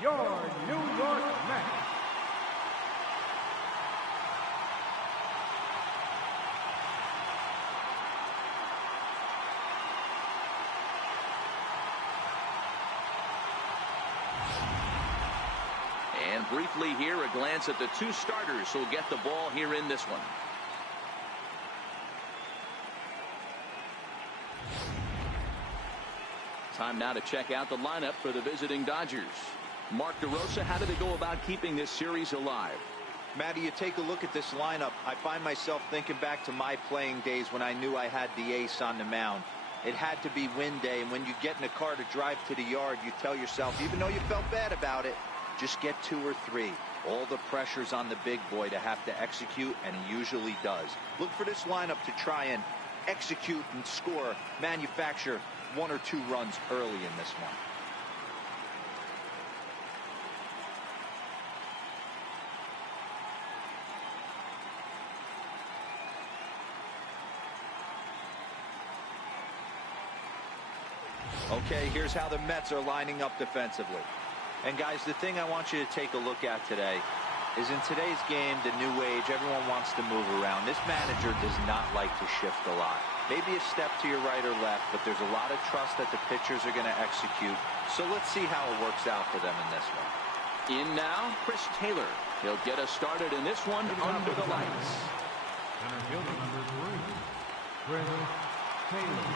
your New York Mets. And briefly here, a glance at the two starters who will get the ball here in this one. Time now to check out the lineup for the visiting Dodgers. Mark DeRosa, how do they go about keeping this series alive? Matty, you take a look at this lineup. I find myself thinking back to my playing days when I knew I had the ace on the mound. It had to be win day, and when you get in a car to drive to the yard, you tell yourself, even though you felt bad about it, just get 2 or 3. All the pressure's on the big boy to have to execute, and he usually does. Look for this lineup to try and execute and score, manufacture 1 or 2 runs early in this one. Okay, here's how the Mets are lining up defensively. And guys, the thing I want you to take a look at today is in today's game, the new age, everyone wants to move around. This manager does not like to shift a lot. Maybe a step to your right or left, but there's a lot of trust that the pitchers are going to execute. So let's see how it works out for them in this one. In now, Chris Taylor. He'll get us started in this one under the lights. Center fielder number 3, Chris Taylor.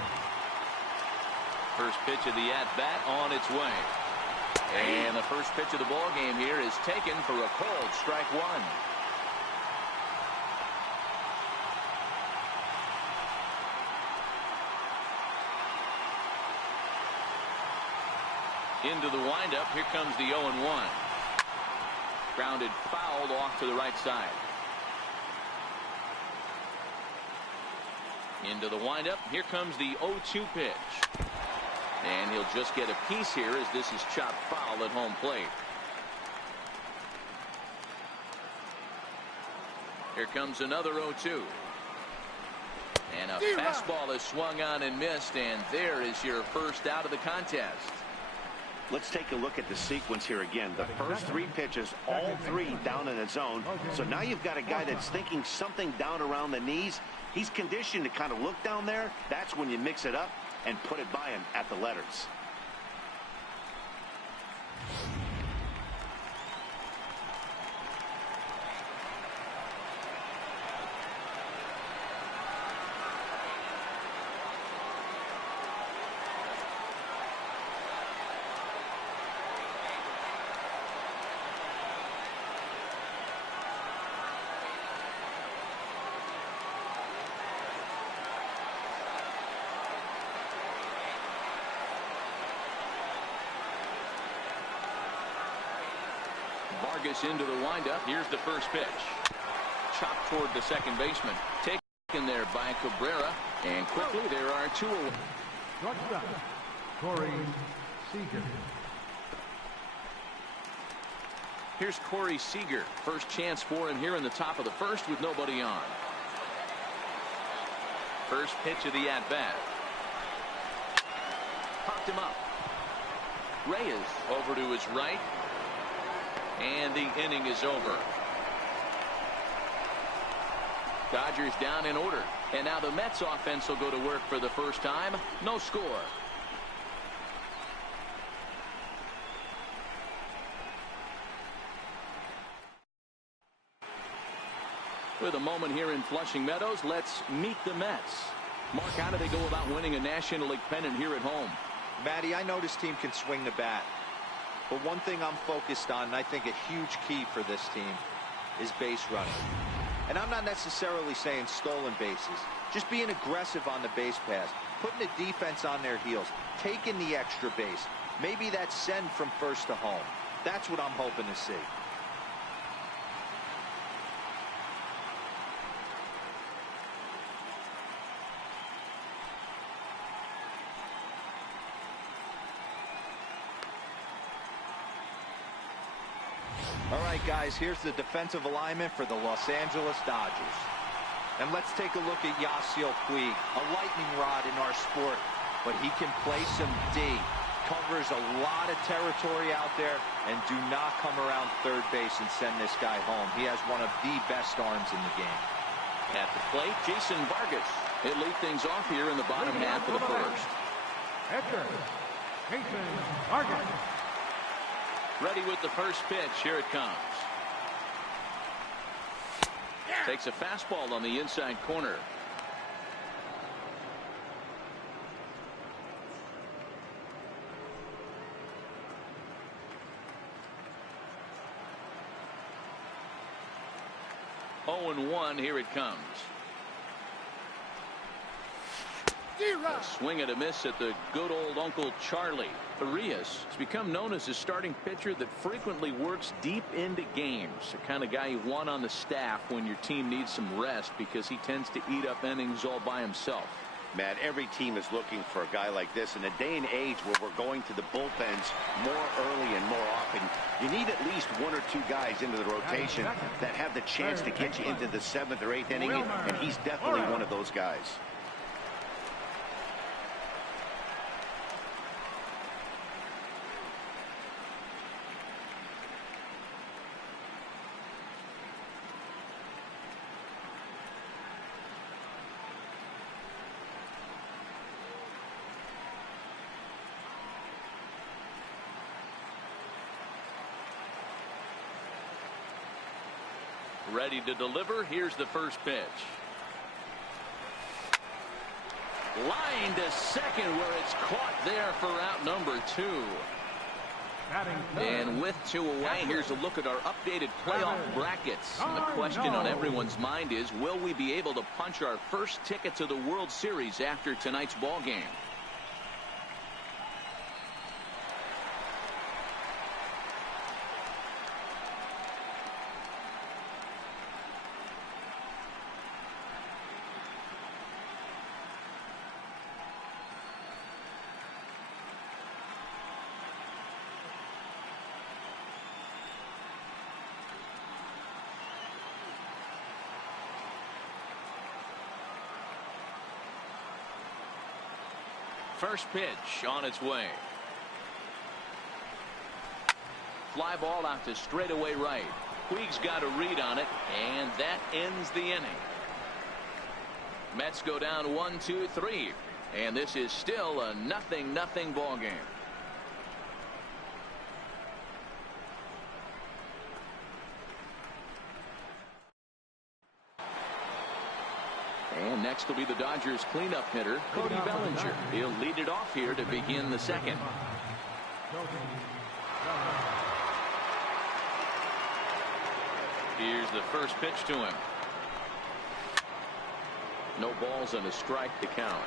First pitch of the at-bat on its way. And the first pitch of the ball game here is taken for a cold strike 1. Into the windup. Here comes the 0-1. Grounded fouled off to the right side. Into the windup. Here comes the 0-2 pitch. And he'll just get a piece here as this is chopped foul at home plate. Here comes another 0-2. And a fastball is swung on and missed, and there is your first out of the contest. Let's take a look at the sequence here again. The first 3 pitches, all 3 down in the zone. So now you've got a guy that's thinking something down around the knees. He's conditioned to kind of look down there. That's when you mix it up and put it by him at the letters. Vargas into the windup. Here's the first pitch. Chopped toward the second baseman. Taken there by Cabrera. And quickly there are 2 away. Shortstop, Corey Seager. Here's Corey Seager. First chance for him here in the top of the first with nobody on. First pitch of the at-bat. Popped him up. Reyes over to his right. And the inning is over. Dodgers down in order. And now the Mets offense will go to work for the first time. No score. With a moment here in Flushing Meadows, let's meet the Mets. Mark, how do they go about winning a National League pennant here at home? Matty, I know this team can swing the bat. But one thing I'm focused on, and I think a huge key for this team, is base running. And I'm not necessarily saying stolen bases. Just being aggressive on the base pass. Putting the defense on their heels. Taking the extra base. Maybe that send from first to home. That's what I'm hoping to see. All right, guys, here's the defensive alignment for the Los Angeles Dodgers. And let's take a look at Yasiel Puig, a lightning rod in our sport, but he can play some D. covers a lot of territory out there, and do not come around third base and send this guy home. He has one of the best arms in the game. At the plate, Jason Vargas. He'll lead things off here in the bottom half of the first. Hector, Jason Vargas. Ready with the first pitch. Here it comes. Takes a fastball on the inside corner. Oh, and 1. Here it comes. A swing and a miss at the good old Uncle Charlie. Arias has become known as a starting pitcher that frequently works deep into games. The kind of guy you want on the staff when your team needs some rest, because he tends to eat up innings all by himself. Matt, every team is looking for a guy like this. In a day and age where we're going to the bullpens more early and more often, you need at least 1 or 2 guys into the rotation that have the chance to get you into the 7th or 8th inning, and he's definitely one of those guys. Ready to deliver. Here's the first pitch. Line to second, where it's caught there for out number 2. And with 2 away, here's a look at our updated playoff brackets. And the question on everyone's mind is, will we be able to punch our first ticket to the World Series after tonight's ball game? First pitch on its way. Fly ball out to straightaway right. Puig's got a read on it, and that ends the inning. Mets go down 1-2-3, and this is still a 0-0 ball game. And next will be the Dodgers cleanup hitter, Cody Bellinger. He'll lead it off here to begin the second. Here's the first pitch to him. No balls and a strike to count.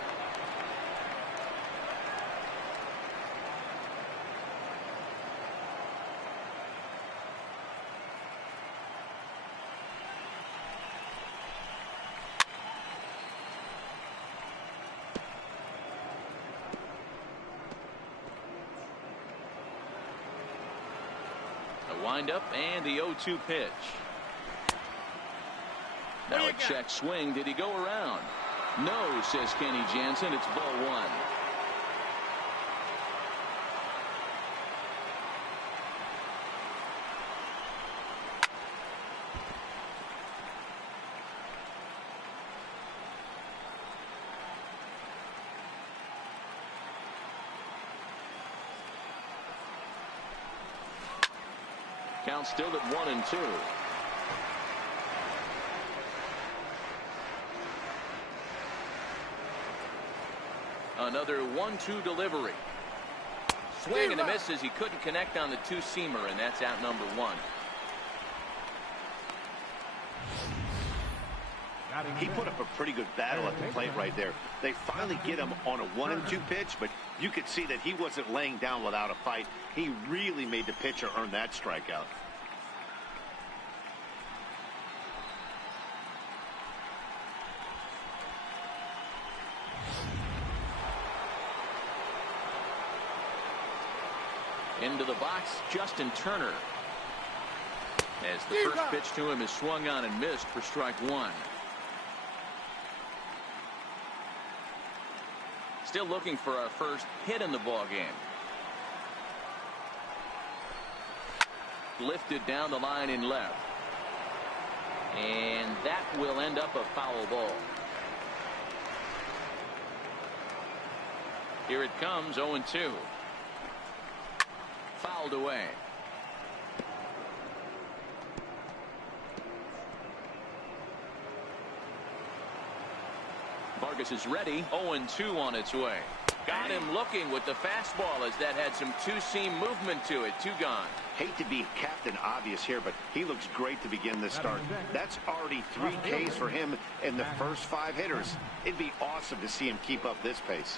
Wind-up and the 0-2 pitch. Now a check swing. Did he go around? No, says Kenny Jansen. It's ball 1. Count still at 1-2. Another 1-2 delivery. Swing and a miss as he couldn't connect on the 2-seamer, and that's out number 1. He put up a pretty good battle at the plate right there. They finally get him on a 1-2 pitch, but you could see that he wasn't laying down without a fight. He really made the pitcher earn that strikeout. Into the box, Justin Turner. As the first pitch to him is swung on and missed for strike 1. Still looking for our first hit in the ball game. Lifted down the line in left. And that will end up a foul ball. Here it comes, 0-2. Fouled away. Vargas is ready. 0-2 on its way. Got him looking with the fastball as that had some two-seam movement to it. 2 gone. Hate to be Captain Obvious here, but he looks great to begin this start. That's already 3 Ks for him in the first 5 hitters. It'd be awesome to see him keep up this pace.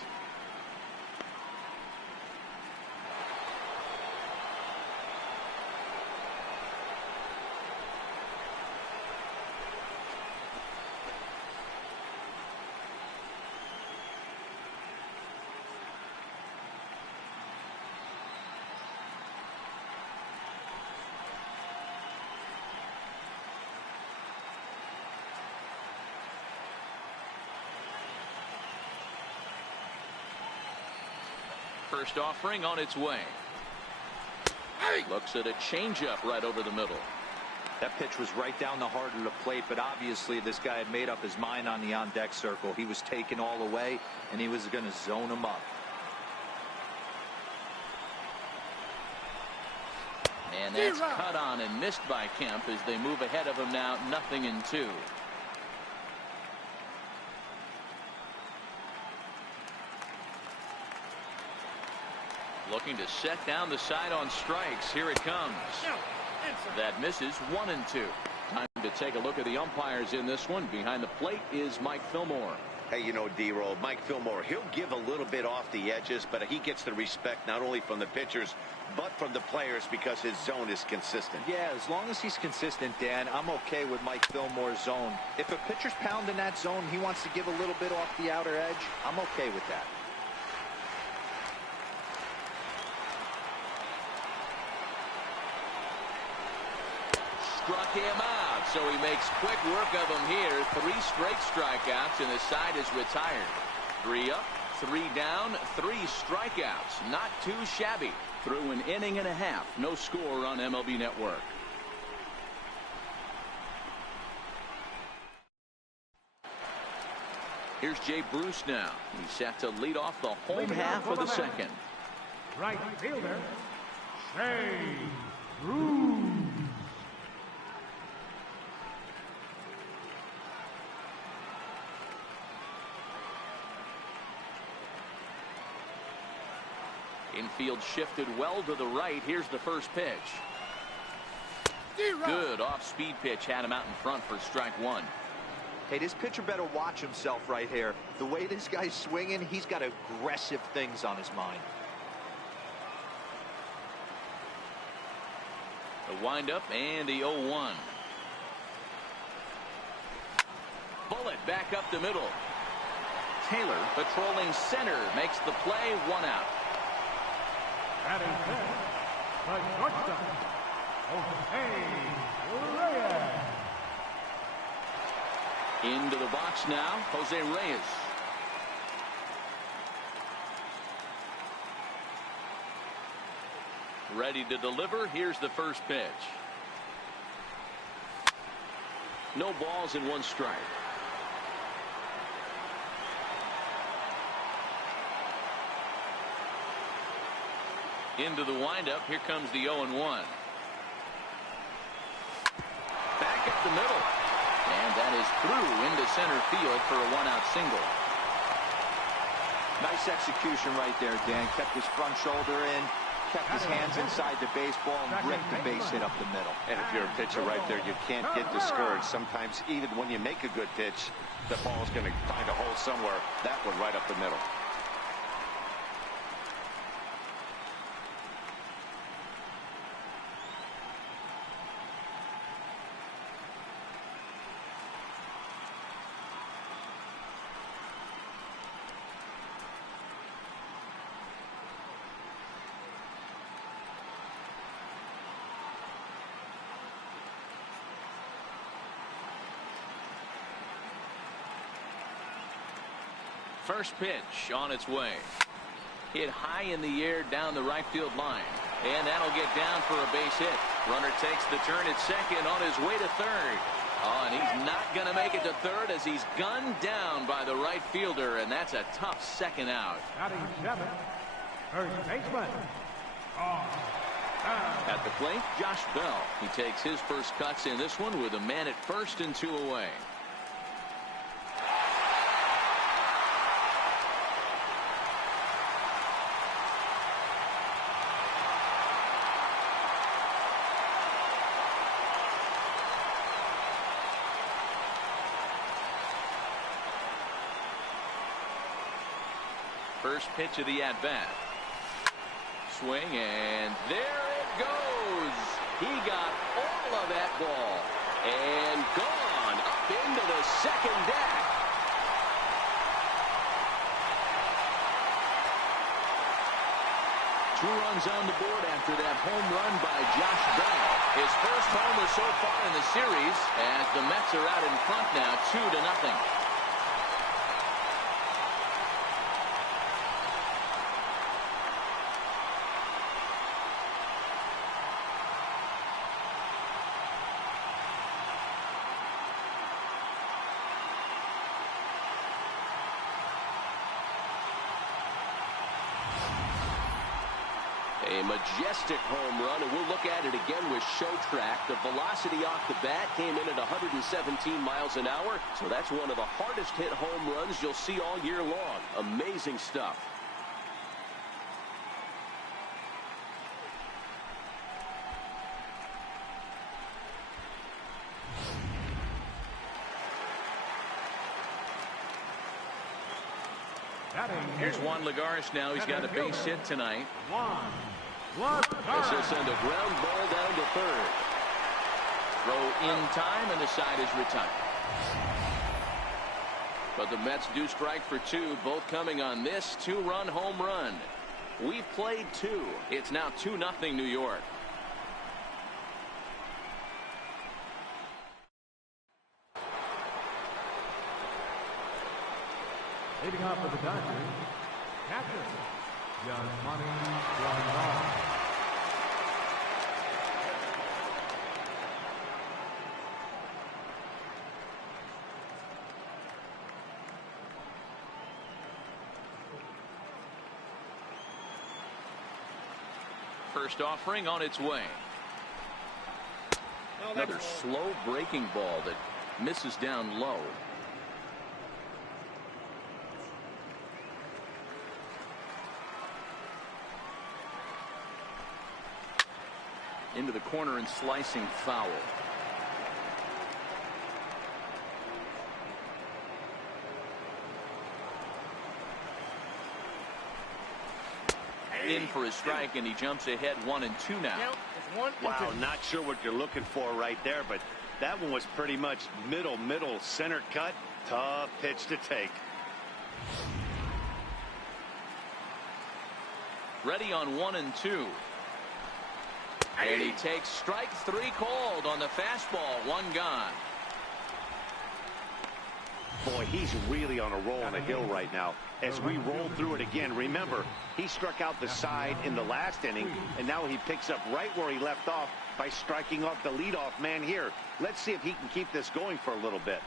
First offering on its way. Looks at a changeup right over the middle. That pitch was right down the heart of the plate, but obviously this guy had made up his mind on the on-deck circle. He was taken all the way, and he was going to zone him up. And that's cut on and missed by Kemp as they move ahead of him now, 0-2. Looking to set down the side on strikes. Here it comes. That misses. 1-2. Time to take a look at the umpires in this one. Behind the plate is Mike Fillmore. Hey, you know, D-Roll, Mike Fillmore, he'll give a little bit off the edges, but he gets the respect not only from the pitchers, but from the players because his zone is consistent. Yeah, as long as he's consistent, Dan, I'm okay with Mike Fillmore's zone. If a pitcher's pounding that zone, he wants to give a little bit off the outer edge, I'm okay with that. Struck him out, so he makes quick work of him here. 3 straight strikeouts, and the side is retired. 3 up, 3 down, 3 strikeouts. Not too shabby. Through an inning and a half. No score on MLB Network. Here's Jay Bruce now. He's set to lead off the home half of the second. Right fielder, Jay Bruce. Infield shifted well to the right. Here's the first pitch. Good off-speed pitch. Had him out in front for strike 1. Hey, this pitcher better watch himself right here. The way this guy's swinging, he's got aggressive things on his mind. The windup and the 0-1. Bullet back up the middle. Taylor patrolling center makes the play. 1 out. Batting fifth, the shortstop, Jose Reyes. Into the box now, Jose Reyes. Ready to deliver. Here's the first pitch. No balls and 1 strike. Into the windup. Here comes the 0-1. Back up the middle. And that is through into center field for a 1-out single. Nice execution right there, Dan. Kept his front shoulder in, kept his hands inside the baseball, and ripped the base hit up the middle. And if you're a pitcher right there, you can't get discouraged. Sometimes even when you make a good pitch, the ball's going to find a hole somewhere. That one right up the middle. First pitch on its way. Hit high in the air down the right field line. And that'll get down for a base hit. Runner takes the turn at second on his way to third. Oh, and he's not going to make it to third as he's gunned down by the right fielder, and that's a tough second out. Batting seventh, first baseman. At the plate, Josh Bell. He takes his first cuts in this one with a man at first and 2 away. First pitch of the at-bat. Swing, and there it goes. He got all of that ball. And gone up into the second deck. Two runs on the board after that home run by Josh Bell. His first homer so far in the series, as the Mets are out in front now 2-0. A majestic home run, and we'll look at it again with show track. The velocity off the bat came in at 117 miles an hour, so that's one of the hardest hit home runs you'll see all year long. Amazing stuff. Here's Juan Lagares now. He's got a base hit tonight. This will send a ground ball down to third. Throw in time, and the side is retired. But the Mets do strike for two, both coming on this two-run home run. We've played two. It's now 2-0 New York. Leading off for the Dodgers, catcher, John. First offering on its way. Another slow breaking ball that misses down low. Into the corner and slicing foul. In for his strike, and he jumps ahead 1-2 now. Wow, not sure what you're looking for right there, but that one was pretty much middle center cut. Tough pitch to take. Ready on 1-2. And he takes strike three called on the fastball. One gone. Boy, he's really on a roll on the hill right now. As we roll through it again, remember, he struck out the side in the last inning, and now he picks up right where he left off by striking off the leadoff man here. Let's see if he can keep this going for a little bit.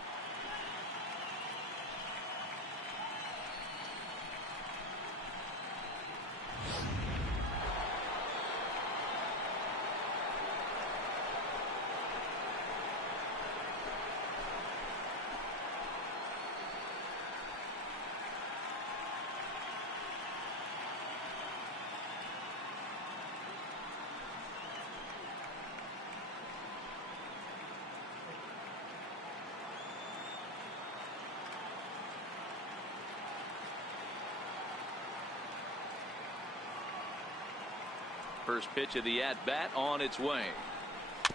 First pitch of the at-bat on its way.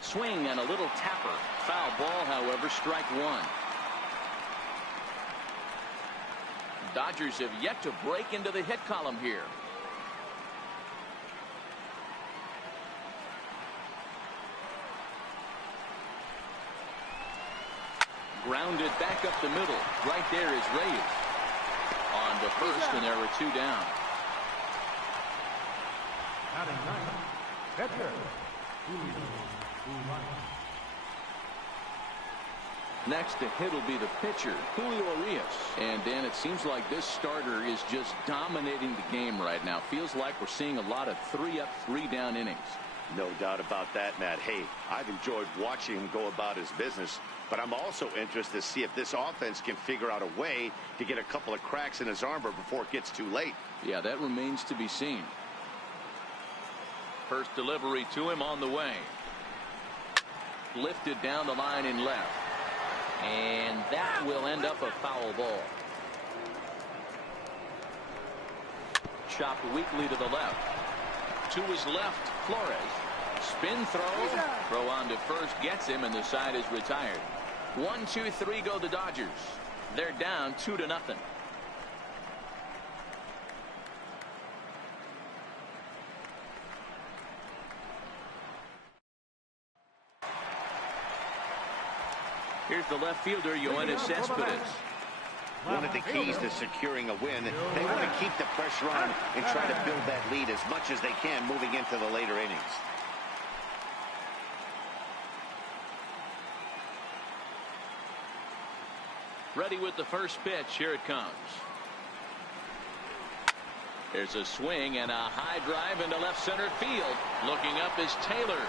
Swing and a little tapper. Foul ball, however, strike one. Dodgers have yet to break into the hit column here. Grounded back up the middle. Right there is Reyes. On to first, and there were two down. Batting ninth, Pitcher. Next to hit will be the pitcher, Julio Urias. And Dan, it seems like this starter is just dominating the game right now. Feels like we're seeing a lot of 3-up, 3-down innings. No doubt about that, Matt. Hey, I've enjoyed watching him go about his business, but I'm also interested to see if this offense can figure out a way to get a couple of cracks in his armor before it gets too late. Yeah, that remains to be seen. First delivery to him on the way. Lifted down the line in left. And that will end up a foul ball. Chopped weakly to the left. To his left, Flores. Spin throw. Throw on to first gets him, and the side is retired. 1-2-3 go the Dodgers. They're down 2-0. Here's the left fielder, Yoenis Cespedes. One of the keys to securing a win, they want to keep the pressure on and try to build that lead as much as they can moving into the later innings. Ready with the first pitch. Here it comes. There's a swing and a high drive into left center field. Looking up is Taylor.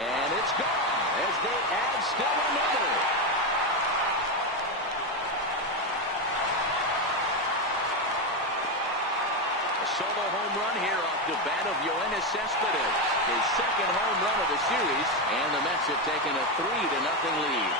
And it's gone as they add still another. A solo home run here off the bat of Yoenis Cespedes. His second home run of the series, and the Mets have taken a 3-0 lead.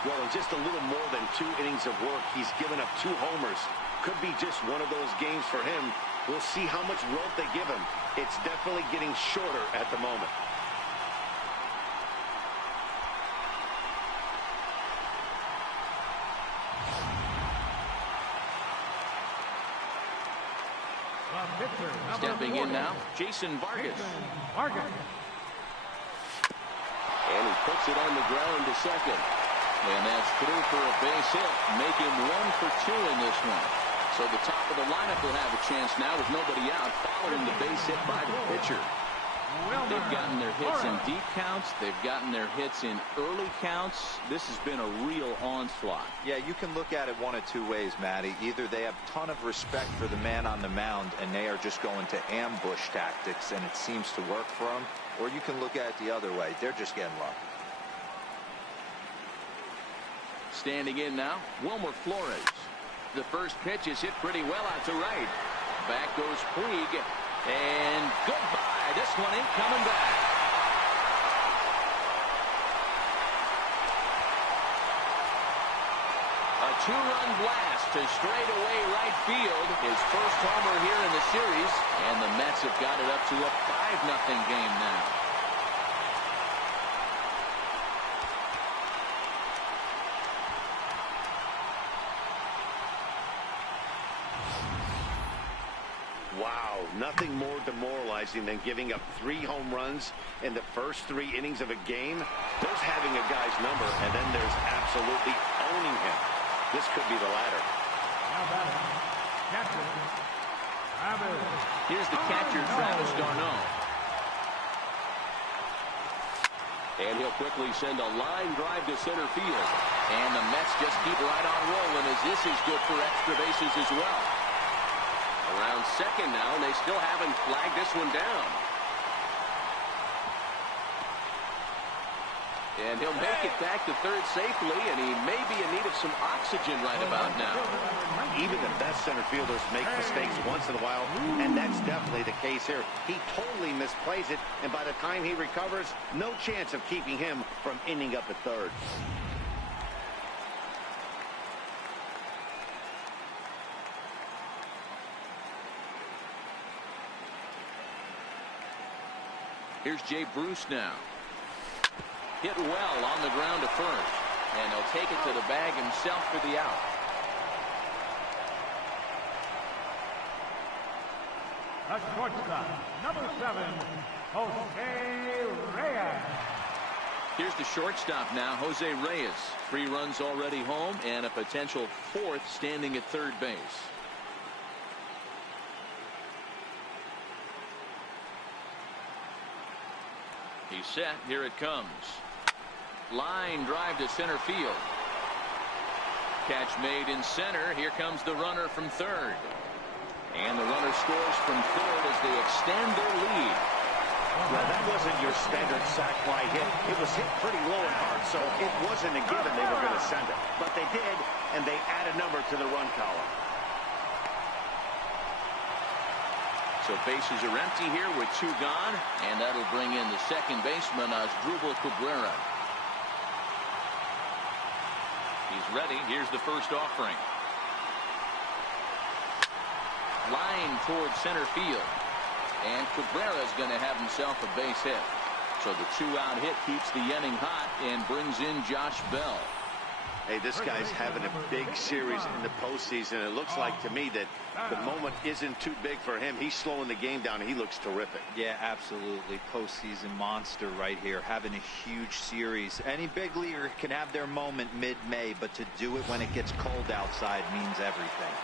Well, in just a little more than 2 innings of work, he's given up 2 homers. Could be just one of those games for him. We'll see how much rope they give him. It's definitely getting shorter at the moment. Stepping in now, Jason Vargas. And he puts it on the ground to second. And that's through for a base hit. Make him 1 for 2 in this one. So the top of the lineup will have a chance now with nobody out, following the base hit by the pitcher. They've gotten their hits in deep counts. They've gotten their hits in early counts. This has been a real onslaught. Yeah, you can look at it one of 2 ways, Matty. Either they have a ton of respect for the man on the mound and they are just going to ambush tactics and it seems to work for them, or you can look at it the other way. They're just getting lucky. Standing in now, Wilmer Flores. The first pitch is hit pretty well out to right. Back goes Puig. And goodbye. This one ain't coming back. A 2-run blast to straightaway right field. His first homer here in the series. And the Mets have got it up to a 5-0 game now. Wow, nothing more demoralizing than giving up 3 home runs in the first 3 innings of a game. There's having a guy's number, and then there's absolutely owning him. This could be the latter. Here's the catcher, Travis d'Arnaud. And he'll quickly send a line drive to center field. And the Mets just keep right on rolling as this is good for extra bases as well. Around second now, and they still haven't flagged this one down. And he'll make it back to third safely, and he may be in need of some oxygen right about now. Even the best center fielders make mistakes once in a while, and that's definitely the case here. He totally misplays it, and by the time he recovers, no chance of keeping him from ending up at third. Here's Jay Bruce now. Hit well on the ground to first. And he'll take it to the bag himself for the out. A shortstop, number 7, Jose Reyes. Here's the shortstop now, Jose Reyes. 3 runs already home and a potential 4th standing at third base. He's set. Here it comes. Line drive to center field. Catch made in center. Here comes the runner from third. And the runner scores from third as they extend their lead. Well, that wasn't your standard sac fly hit. It was hit pretty low and hard, so it wasn't a given they were going to send it. But they did, and they add a number to the run column. So bases are empty here with 2 gone, and that'll bring in the second baseman, Asdrubal Cabrera. He's ready. Here's the first offering. Line towards center field. And Cabrera is going to have himself a base hit. So the 2-out hit keeps the inning hot and brings in Josh Bell. Hey, this guy's having a big series in the postseason. It looks like to me that the moment isn't too big for him. He's slowing the game down. He looks terrific. Yeah, absolutely. Postseason monster right here. Having a huge series. Any big leaguer can have their moment mid-May, but to do it when it gets cold outside means everything.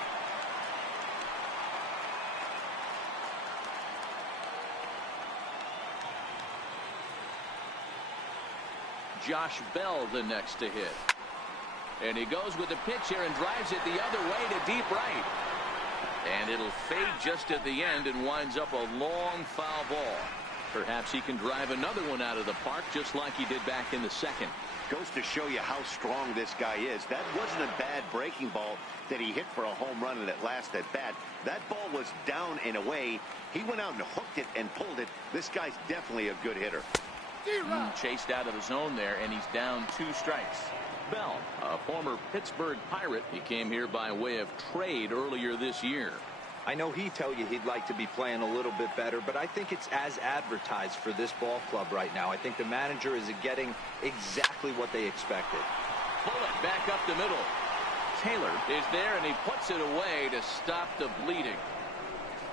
Josh Bell the next to hit. And he goes with the pitch here and drives it the other way to deep right. And it'll fade just at the end and winds up a long foul ball. Perhaps he can drive another one out of the park just like he did back in the second. Goes to show you how strong this guy is. That wasn't a bad breaking ball that he hit for a home run in that last at bat. That ball was down and away. He went out and hooked it and pulled it. This guy's definitely a good hitter. Chased out of the zone there, and he's down 2 strikes. Bell, a former Pittsburgh Pirate, he came here by way of trade earlier this year. I know he'd tell you he'd like to be playing a little bit better, but I think it's as advertised for this ball club right now. I think the manager is getting exactly what they expected. Bullet back up the middle. Taylor is there, and he puts it away to stop the bleeding.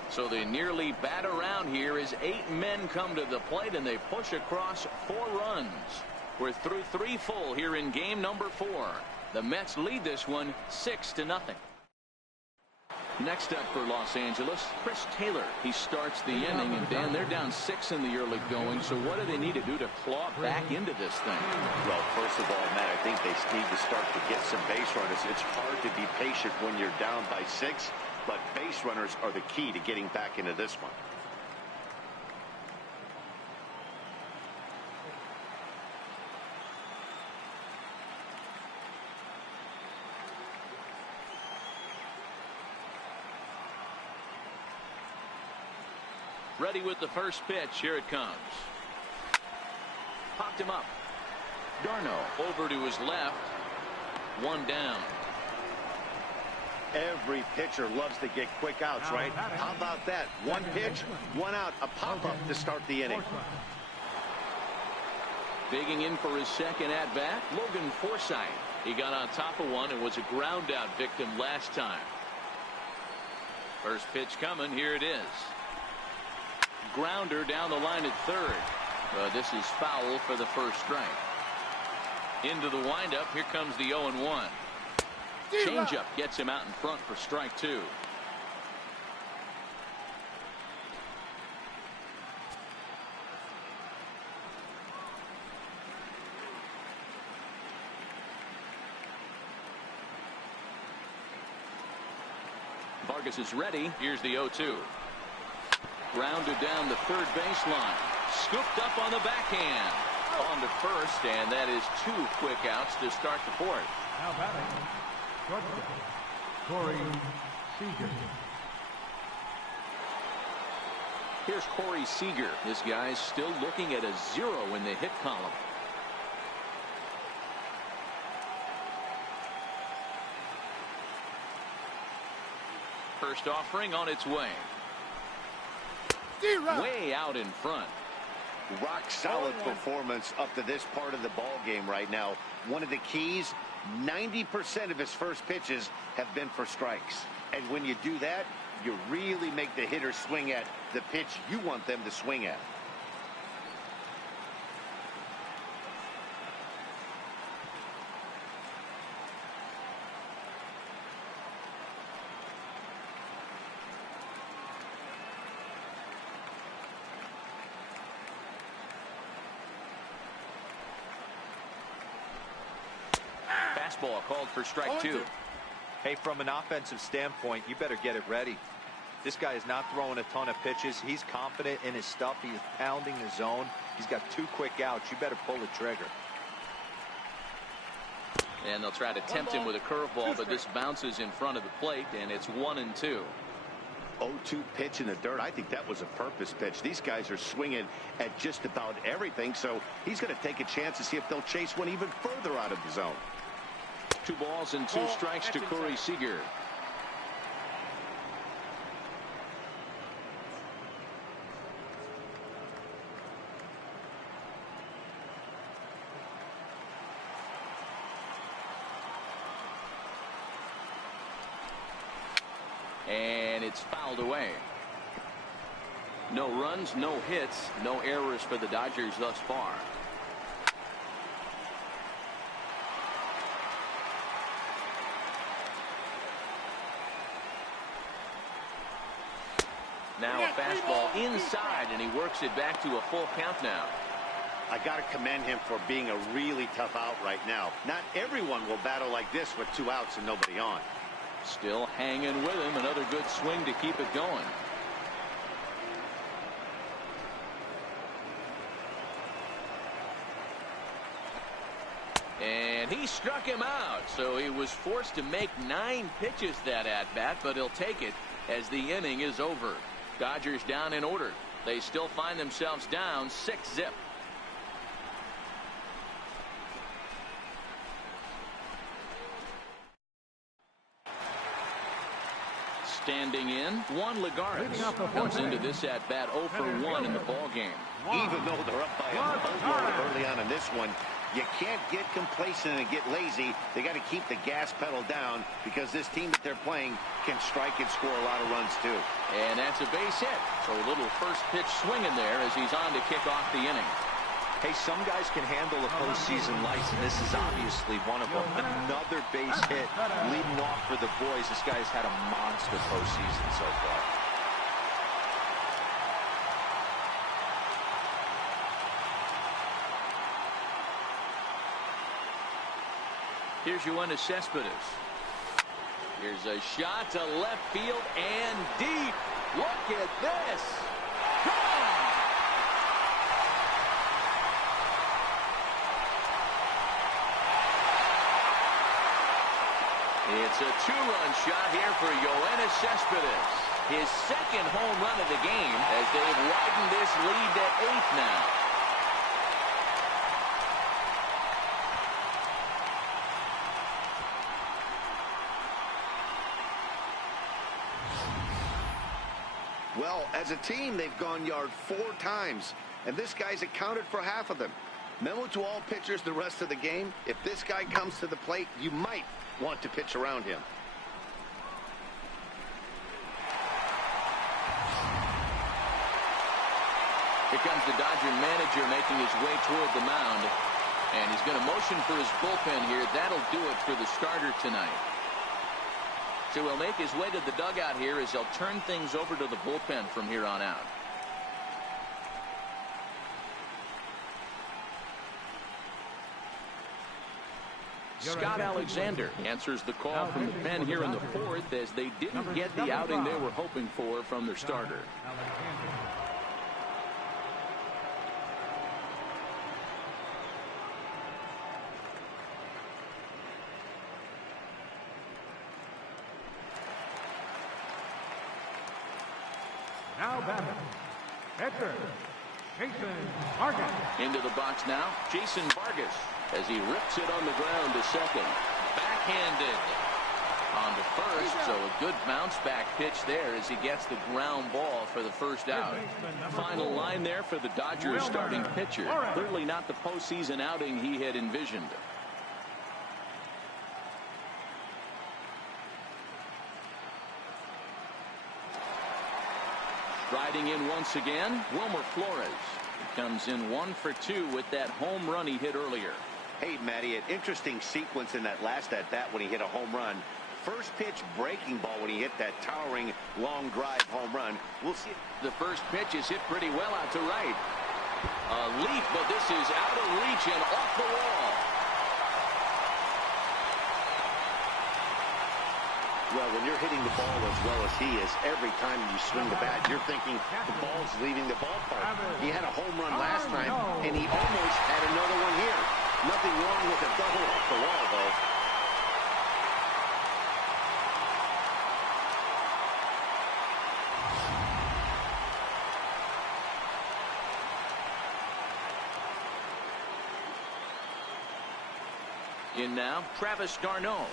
So they nearly bat around here as 8 men come to the plate, and they push across 4 runs. We're through 3 full here in game number 4. The Mets lead this one 6-0. Next up for Los Angeles, Chris Taylor. He starts the inning, and Dan, they're down 6 in the early going. So what do they need to do to claw back into this thing? Well, first of all, Matt, I think they need to start to get some base runners. It's hard to be patient when you're down by 6. But base runners are the key to getting back into this one. Ready with the first pitch. Here it comes. Popped him up. Darno over to his left. 1 down. Every pitcher loves to get quick outs, right? How about that? 1 pitch, 1 out, a pop-up to start the inning. Digging in for his second at-bat, Logan Forsythe. He got on top of one and was a ground-out victim last time. First pitch coming. Here it is. Grounder down the line at third. This is foul for the first strike. Into the windup. Here comes the 0-1. Changeup gets him out in front for strike 2. Vargas is ready. Here's the 0-2. Grounded down the third baseline. Scooped up on the backhand. On to first, and that is 2 quick outs to start the 4th. Now batting, Corey Seager. Here's Corey Seager. This guy's still looking at a 0 in the hit column. First offering on its way. Way out in front. Rock solid performance up to this part of the ball game right now. One of the keys, 90% of his first pitches have been for strikes. And when you do that, you really make the hitter swing at the pitch you want them to swing at. fastball called for strike 2. Hey, from an offensive standpoint, you better get it ready. This guy is not throwing a ton of pitches. He's confident in his stuff. He is pounding the zone. He's got 2 quick outs. You better pull the trigger. And they'll try to tempt him with a curveball, but this bounces in front of the plate, and it's 1-2. 0-2 pitch in the dirt. I think that was a purpose pitch. These guys are swinging at just about everything, so he's going to take a chance to see if they'll chase one even further out of the zone. 2 balls and 2 strikes to Corey Seager. And it's fouled away. No runs, no hits, no errors for the Dodgers thus far. Now a fastball inside, and he works it back to a full count now. I got to commend him for being a really tough out right now. Not everyone will battle like this with 2 outs and nobody on. Still hanging with him. Another good swing to keep it going. And he struck him out, so he was forced to make 9 pitches that at-bat, but he'll take it as the inning is over. Dodgers down in order. They still find themselves down 6-0. Standing in, Juan Lagares comes into this at-bat 0 for 1 in the ball game. Even though they're up by a goal early on in this one, you can't get complacent and get lazy. They got to keep the gas pedal down because this team that they're playing can strike and score a lot of runs too. And that's a base hit. So a little first pitch swing in there as he's on to kick off the inning. Hey, some guys can handle the postseason lights, and this is obviously one of them. Another base hit leading off for the boys. This guy's had a monster postseason so far. Here's Yoenis Cespedes. Here's a shot to left field and deep. Look at this. Gone! It's a 2-run shot here for Yoenis Cespedes. His 2nd home run of the game as they've widened this lead to 8 now. Well, as a team, they've gone yard 4 times, and this guy's accounted for half of them. Memo to all pitchers the rest of the game: if this guy comes to the plate, you might want to pitch around him. Here comes the Dodger manager making his way toward the mound, and he's going to motion for his bullpen here. That'll do it for the starter tonight. So he'll make his way to the dugout here as he'll turn things over to the bullpen from here on out. Scott Alexander answers the call from the pen here in the 4th as they didn't get the outing they were hoping for from their starter. Now batting, Edgar, Jason Vargas. Into the box now, Jason Vargas, as he rips it on the ground to second. Backhanded on to first, so a good bounce back pitch there as he gets the ground ball for the first out. Final line there for the Dodgers starting pitcher. Clearly not the postseason outing he had envisioned. Riding in once again, Wilmer Flores. He comes in 1 for 2 with that home run he hit earlier. Hey, Matty, an interesting sequence in that last at-bat when he hit a home run. First pitch breaking ball when he hit that towering long drive home run. We'll see. The first pitch is hit pretty well out to right. A leap, but this is out of reach and off the wall. Well, when you're hitting the ball as well as he is, every time you swing the bat, you're thinking the ball's leaving the ballpark. He had a home run last time, and he almost had another one here. Nothing wrong with a double off the wall, though. In now, Travis d'Arnaud.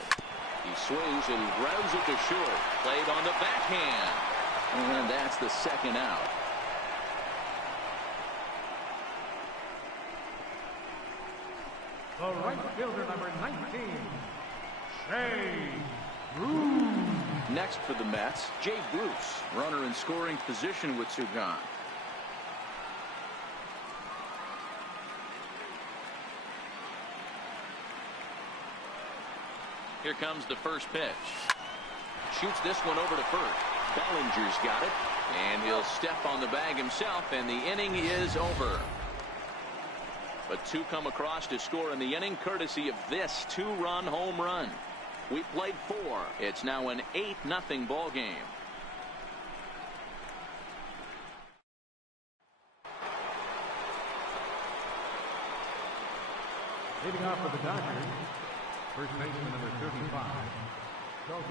He swings and grounds it to short. Played on the backhand. And that's the second out. The right fielder, number 19, Jay Bruce. Next for the Mets, Jay Bruce. Runner in scoring position with Sugan. Here comes the first pitch. Shoots this one over to first. Bellinger's got it, and he'll step on the bag himself, and the inning is over. But two come across to score in the inning, courtesy of this two-run home run. We played 4. It's now an 8-0 ball game. Leading off for the Dodgers, first baseman number 35, Logan.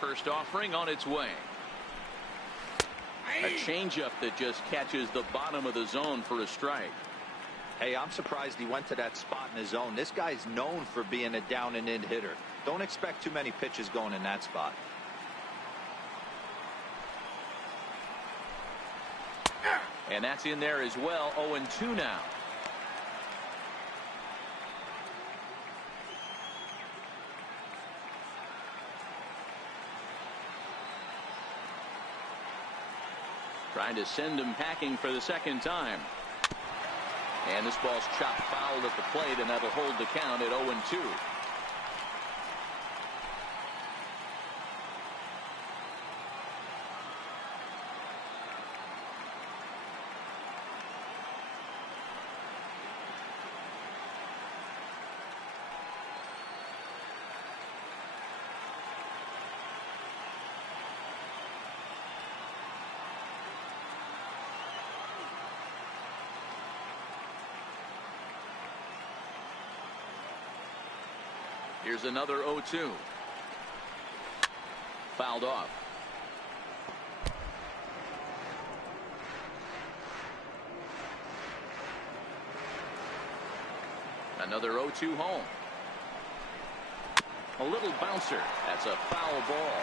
First offering on its way. A changeup that just catches the bottom of the zone for a strike. Hey, I'm surprised he went to that spot in his zone. This guy's known for being a down and in hitter. Don't expect too many pitches going in that spot. And that's in there as well. 0-2 now. Trying to send him packing for the second time. And this ball's chopped foul at the plate, and that'll hold the count at 0-2. Here's another 0-2. Fouled off. Another 0-2 home. A little bouncer. That's a foul ball.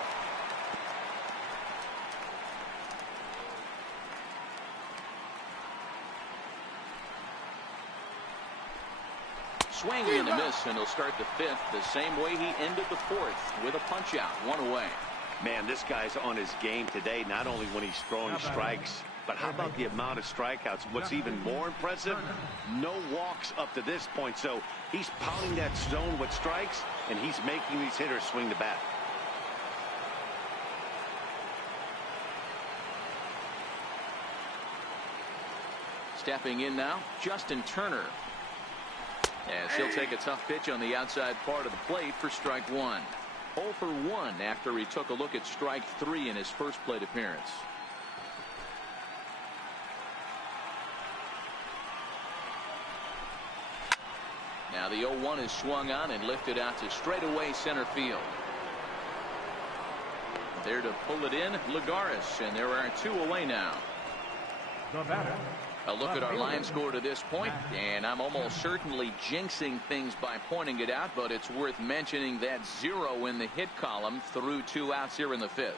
Swing and a miss, and he'll start the 5th the same way he ended the 4th with a punch out, 1 away. Man, this guy's on his game today, not only when he's throwing strikes, but how about the amount of strikeouts? What's even more impressive, no walks up to this point. So he's pounding that zone with strikes, and he's making these hitters swing the bat. Stepping in now, Justin Turner. As he'll take a tough pitch on the outside part of the plate for strike 1. 0 for 1 after he took a look at strike 3 in his first plate appearance. Now the 0-1 is swung on and lifted out to straightaway center field. There to pull it in, Lagares, and there are 2 away now. The batter. A look at our line score to this point, and I'm almost certainly jinxing things by pointing it out, but it's worth mentioning that 0 in the hit column through 2 outs here in the 5th.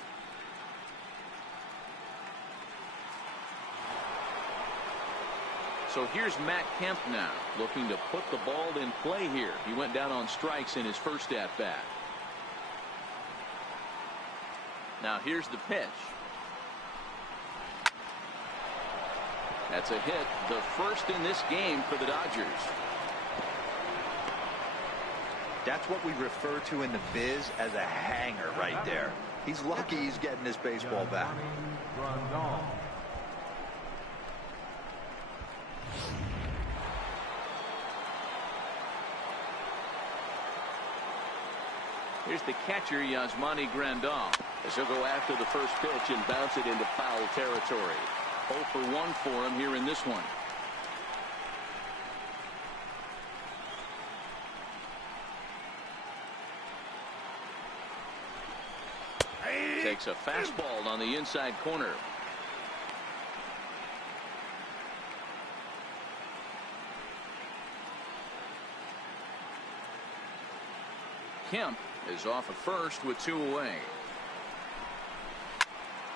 So here's Matt Kemp now, looking to put the ball in play here. He went down on strikes in his first at-bat. Now here's the pitch. That's a hit, the first in this game for the Dodgers. That's what we refer to in the biz as a hanger right there. He's lucky he's getting this baseball back. Here's the catcher, Yasmani Grandal. As he'll go after the first pitch and bounce it into foul territory. 0 for 1 for him here in this one. Takes a fastball on the inside corner. Kemp is off at first with 2 away.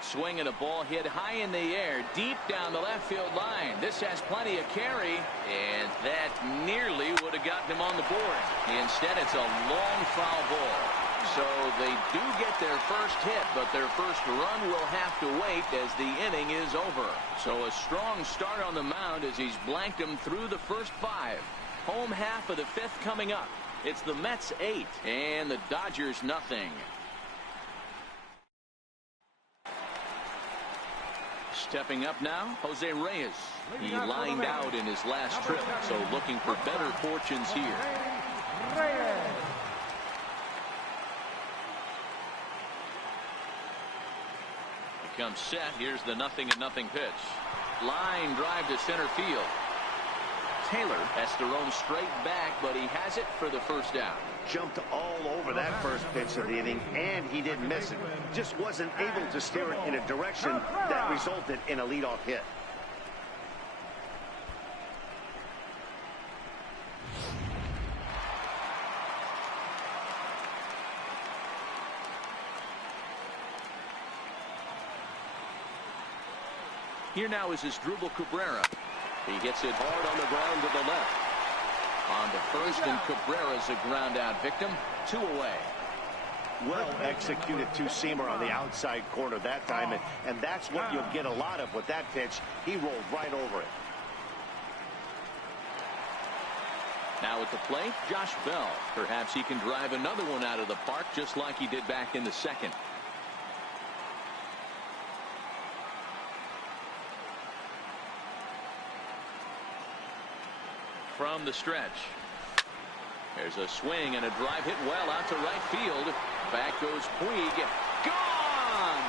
Swing and a ball hit high in the air, deep down the left field line. This has plenty of carry, and that nearly would have gotten him on the board. Instead, it's a long foul ball. So they do get their first hit, but their first run will have to wait as the inning is over. So a strong start on the mound as he's blanked him through the first 5. Home half of the 5th coming up. It's the Mets 8 and the Dodgers nothing. Stepping up now, Jose Reyes. He lined out in his last trip, so looking for better fortunes here. Comes set. Here's the 0-0 pitch. Line drive to center field. Taylor has to roam straight back, but he has it for the first out. Jumped all over that first pitch of the inning, and he didn't miss it. Just wasn't able to steer it in a direction that resulted in a leadoff hit. Here now is Asdrubal Cabrera. He hits it hard on the ground to the left. On to first, and Cabrera's a ground out victim. 2 away. Well executed two-seamer on the outside corner that time, and that's what you'll get a lot of with that pitch. He rolled right over it. Now at the plate, Josh Bell. Perhaps he can drive another one out of the park just like he did back in the 2nd. From the stretch. There's a swing and a drive hit well out to right field. Back goes Puig. Gone!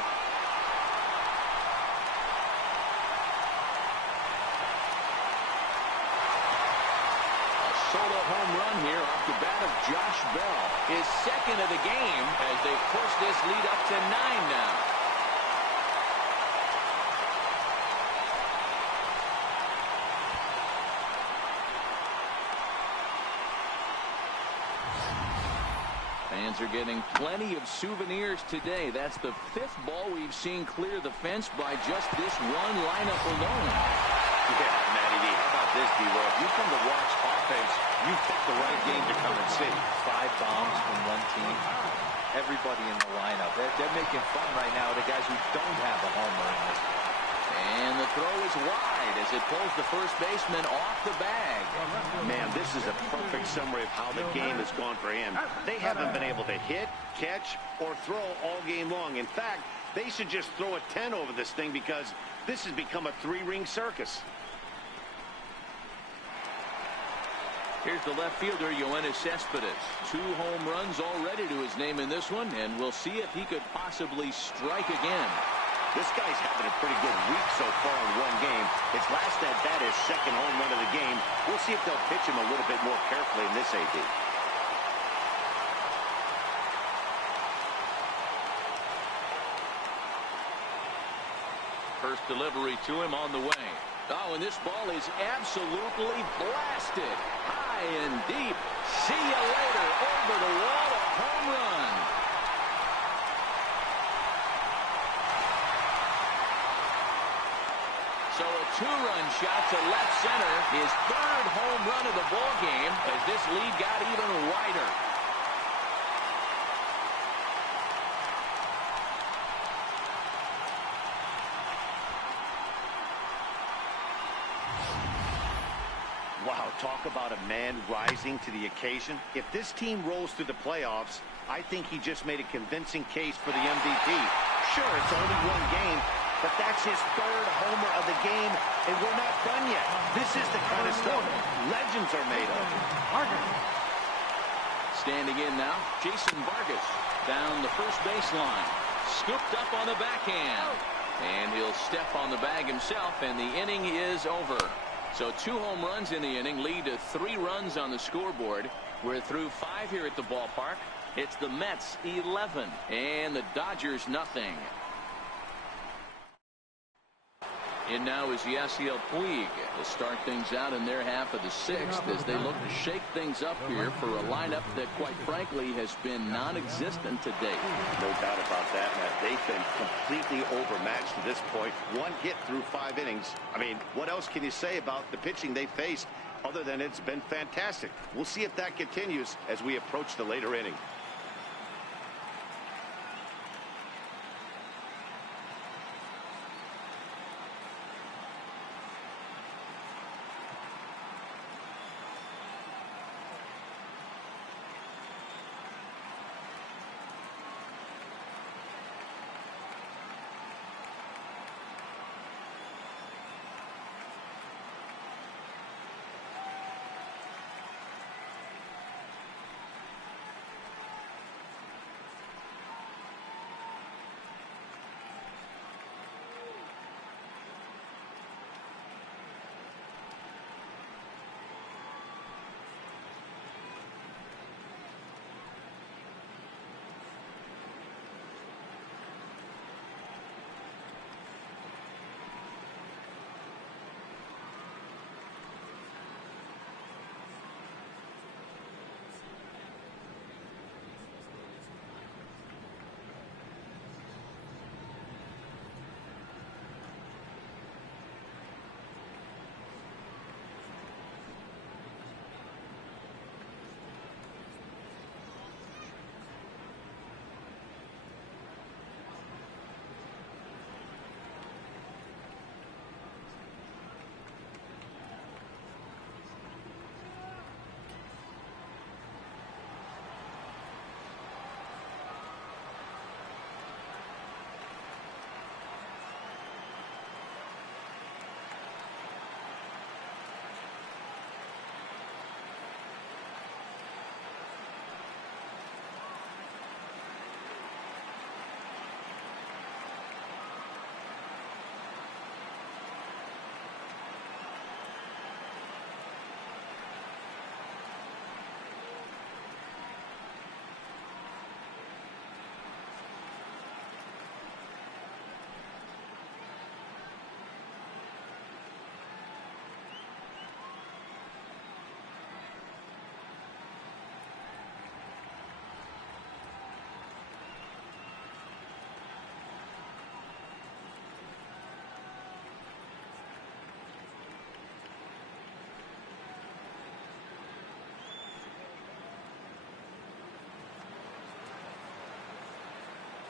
A solo home run here off the bat of Josh Bell. His 2nd of the game as they push this lead up to 9 now. Fans are getting plenty of souvenirs today. That's the 5th ball we've seen clear the fence by just this one lineup alone. Yeah, Matty D. How about this, D-Roll? If you come to watch offense, you pick the right game to come and see. 5 bombs from one team. Everybody in the lineup. They're making fun right now of the guys who don't have a homer in this. And the throw is wide as it pulls the first baseman off the bag. Man, this is a perfect summary of how the game has gone for him. They haven't been able to hit, catch, or throw all game long. In fact, they should just throw a 10 over this thing because this has become a 3-ring circus. Here's the left fielder, Yoenis Cespedes. 2 home runs already to his name in this one, and we'll see if he could possibly strike again. This guy's having a pretty good week so far in one game. His last at bat is 2nd home run of the game. We'll see if they'll pitch him a little bit more carefully in this AD. First delivery to him on the way. Oh, and this ball is absolutely blasted. High and deep. See you later. Over the wall, a home run. So a 2-run shot to left center. His 3rd home run of the ball game as this lead got even wider. Wow, talk about a man rising to the occasion. If this team rolls through the playoffs, I think he just made a convincing case for the MVP. Sure, it's only one game, but that's his third homer of the game, and we're not done yet. This is the kind of stuff legends are made of. Standing in now, Jason Vargas down the first baseline. Scooped up on the backhand. And he'll step on the bag himself, and the inning is over. So 2 home runs in the inning lead to 3 runs on the scoreboard. We're through 5 here at the ballpark. It's the Mets 11 and the Dodgers nothing. In now is Yasiel Puig to start things out in their half of the 6th as they look to shake things up here for a lineup that, quite frankly, has been non-existent to date. No doubt about that, Matt. They've been completely overmatched to this point. 1 hit through 5 innings. I mean, what else can you say about the pitching they faced other than it's been fantastic? We'll see if that continues as we approach the later inning.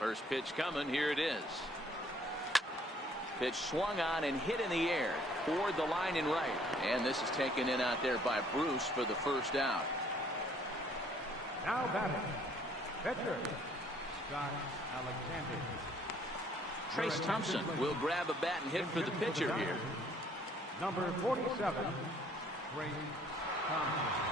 First pitch coming. Here it is. Pitch swung on and hit in the air toward the line and right. And this is taken in out there by Bruce for the first out. Now batting, pitcher, Scott Alexander. Trace Thompson will grab a bat and hit for the pitcher here. Number 47, Trace Thompson.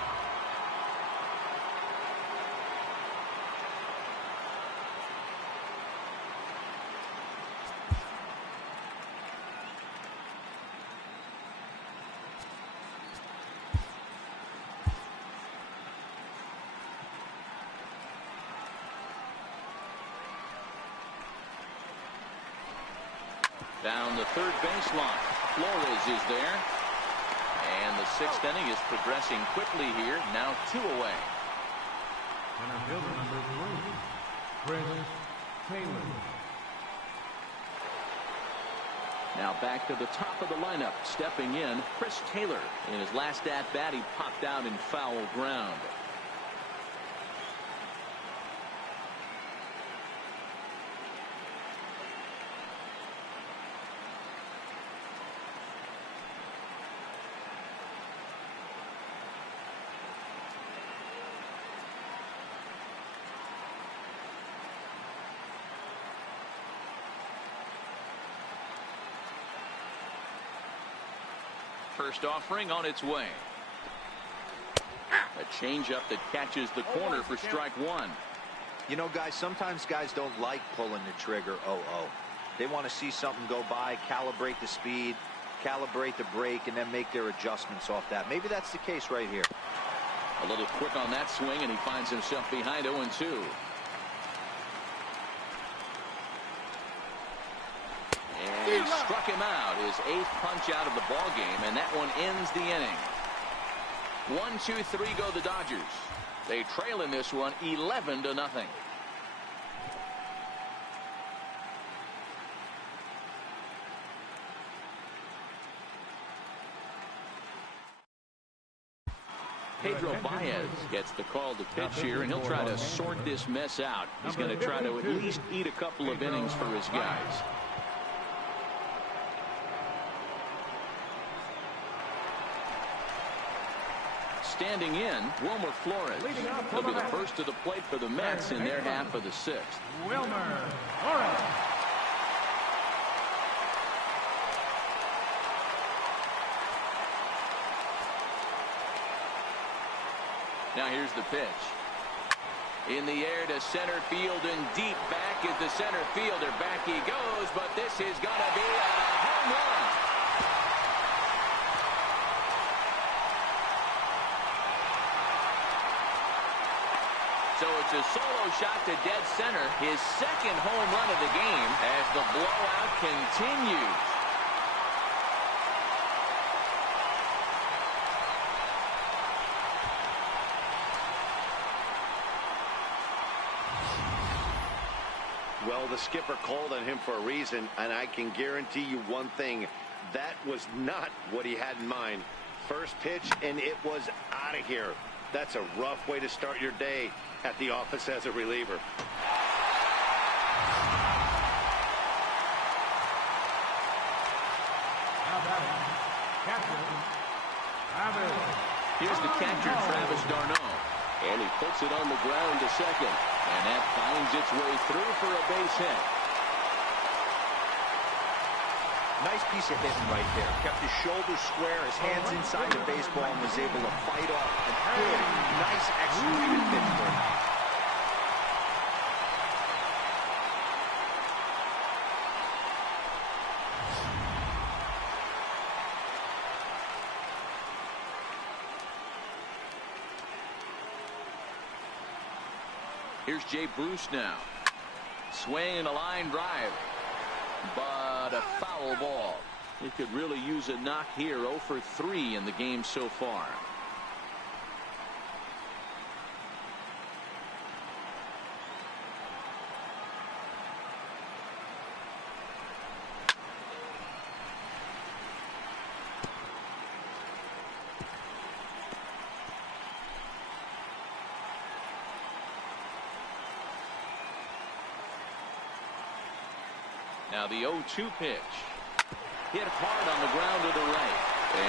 Down the third baseline. Flores is there. And the 6th inning is progressing quickly here. Now 2 away. Center fielder number 3, Chris Taylor. Now back to the top of the lineup. Stepping in, Chris Taylor. In his last at-bat, he popped out in foul ground. First offering on its way. A changeup that catches the corner for strike one. You know, guys, sometimes guys don't like pulling the trigger 0-0. They want to see something go by, calibrate the speed, calibrate the break, and then make their adjustments off that. Maybe that's the case right here. A little quick on that swing, and he finds himself behind 0-2. And he struck him out, his 8th punch out of the ball game, and that one ends the inning. 1-2-3 go the Dodgers. They trail in this one 11-0. Pedro Baez gets the call to pitch here, and he'll try to sort this mess out. He's going to try to at least eat a couple of innings for his guys. Standing in, Wilmer Flores. He'll be the first to the plate for the Mets in their half of the 6th. Wilmer Flores. Now here's the pitch. In the air to center field and deep back is the center fielder. Back he goes, but this is going to be a home run. So it's a solo shot to dead center, his 2nd home run of the game as the blowout continues. Well, the skipper called on him for a reason, and I can guarantee you one thing. That was not what he had in mind. First pitch, and it was out of here. That's a rough way to start your day at the office as a reliever. Here's the catcher, Travis d'Arnaud. And he puts it on the ground to second. And that finds its way through for a base hit. Nice piece of hitting right there. Kept his shoulders square, his hands inside the baseball, and was able to fight off a good, nice executed pitch for him. Here's Jay Bruce now. Swing and a line drive. But a foul ball. He could really use a knock here. 0 for 3 in the game so far. Now the 0-2 pitch. Hit hard on the ground to the right.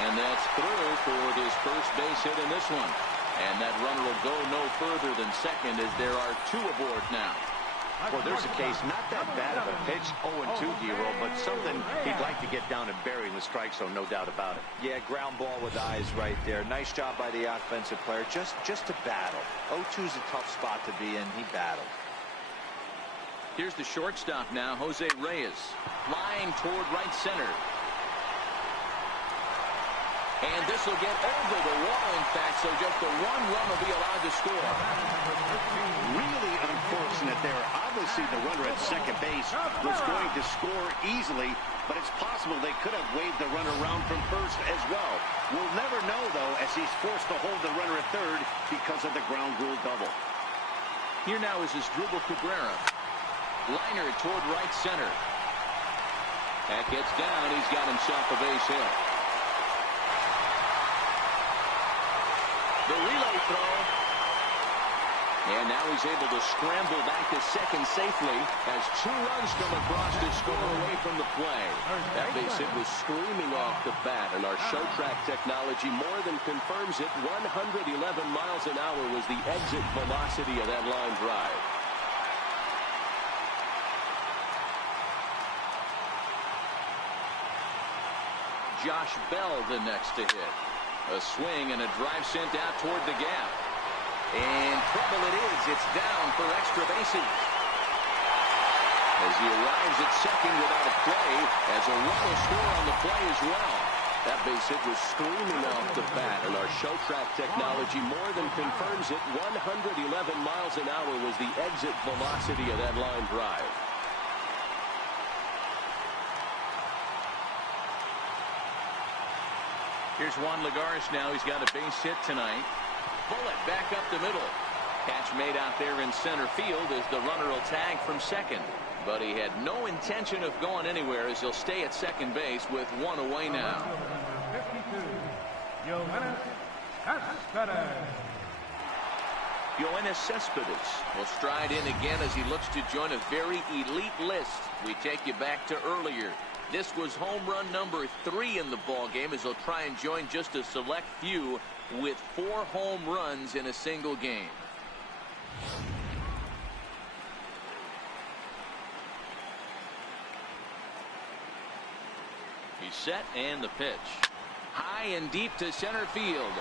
And that's through for his first base hit in this one. And that runner will go no further than second as there are 2 aboard now. Well, there's a case, not that bad of a pitch, 0-2, D-Roll, but something he'd like to get down and bury in the strike zone, no doubt about it. Yeah, ground ball with eyes right there. Nice job by the offensive player. Just to battle. 0-2 is a tough spot to be in. He battled. Here's the shortstop now, Jose Reyes. Flying toward right center. And this will get over the wall, in fact, so just the 1 run will be allowed to score. Really unfortunate there. Obviously, the runner at second base was going to score easily, but it's possible they could have waved the runner around from first as well. We'll never know, though, as he's forced to hold the runner at third because of the ground rule double. Here now is Asdrubal Cabrera. Liner toward right center. That gets down. He's got himself a base hit. The relay throw. And now he's able to scramble back to second safely as 2 runs come across to score away from the play. That base hit was screaming off the bat, and our show track technology more than confirms it. 111 miles an hour was the exit velocity of that line drive. Josh Bell the next to hit. A swing and a drive sent out toward the gap. And trouble it is. It's down for extra bases. As he arrives at second without a play, as a run will score on the play as well. That base hit was screaming off the bat, and our show track technology more than confirms it. 111 miles an hour was the exit velocity of that line drive. Here's Juan Lagares now. He's got a base hit tonight. Bullet back up the middle. Catch made out there in center field as the runner will tag from second. But he had no intention of going anywhere as he'll stay at second base with one away now. Yoenis Cespedes will stride in again as he looks to join a very elite list. We take you back to earlier. This was home run number 3 in the ball game as he'll try and join just a select few with 4 home runs in a single game. He's set and the pitch. High and deep to center field.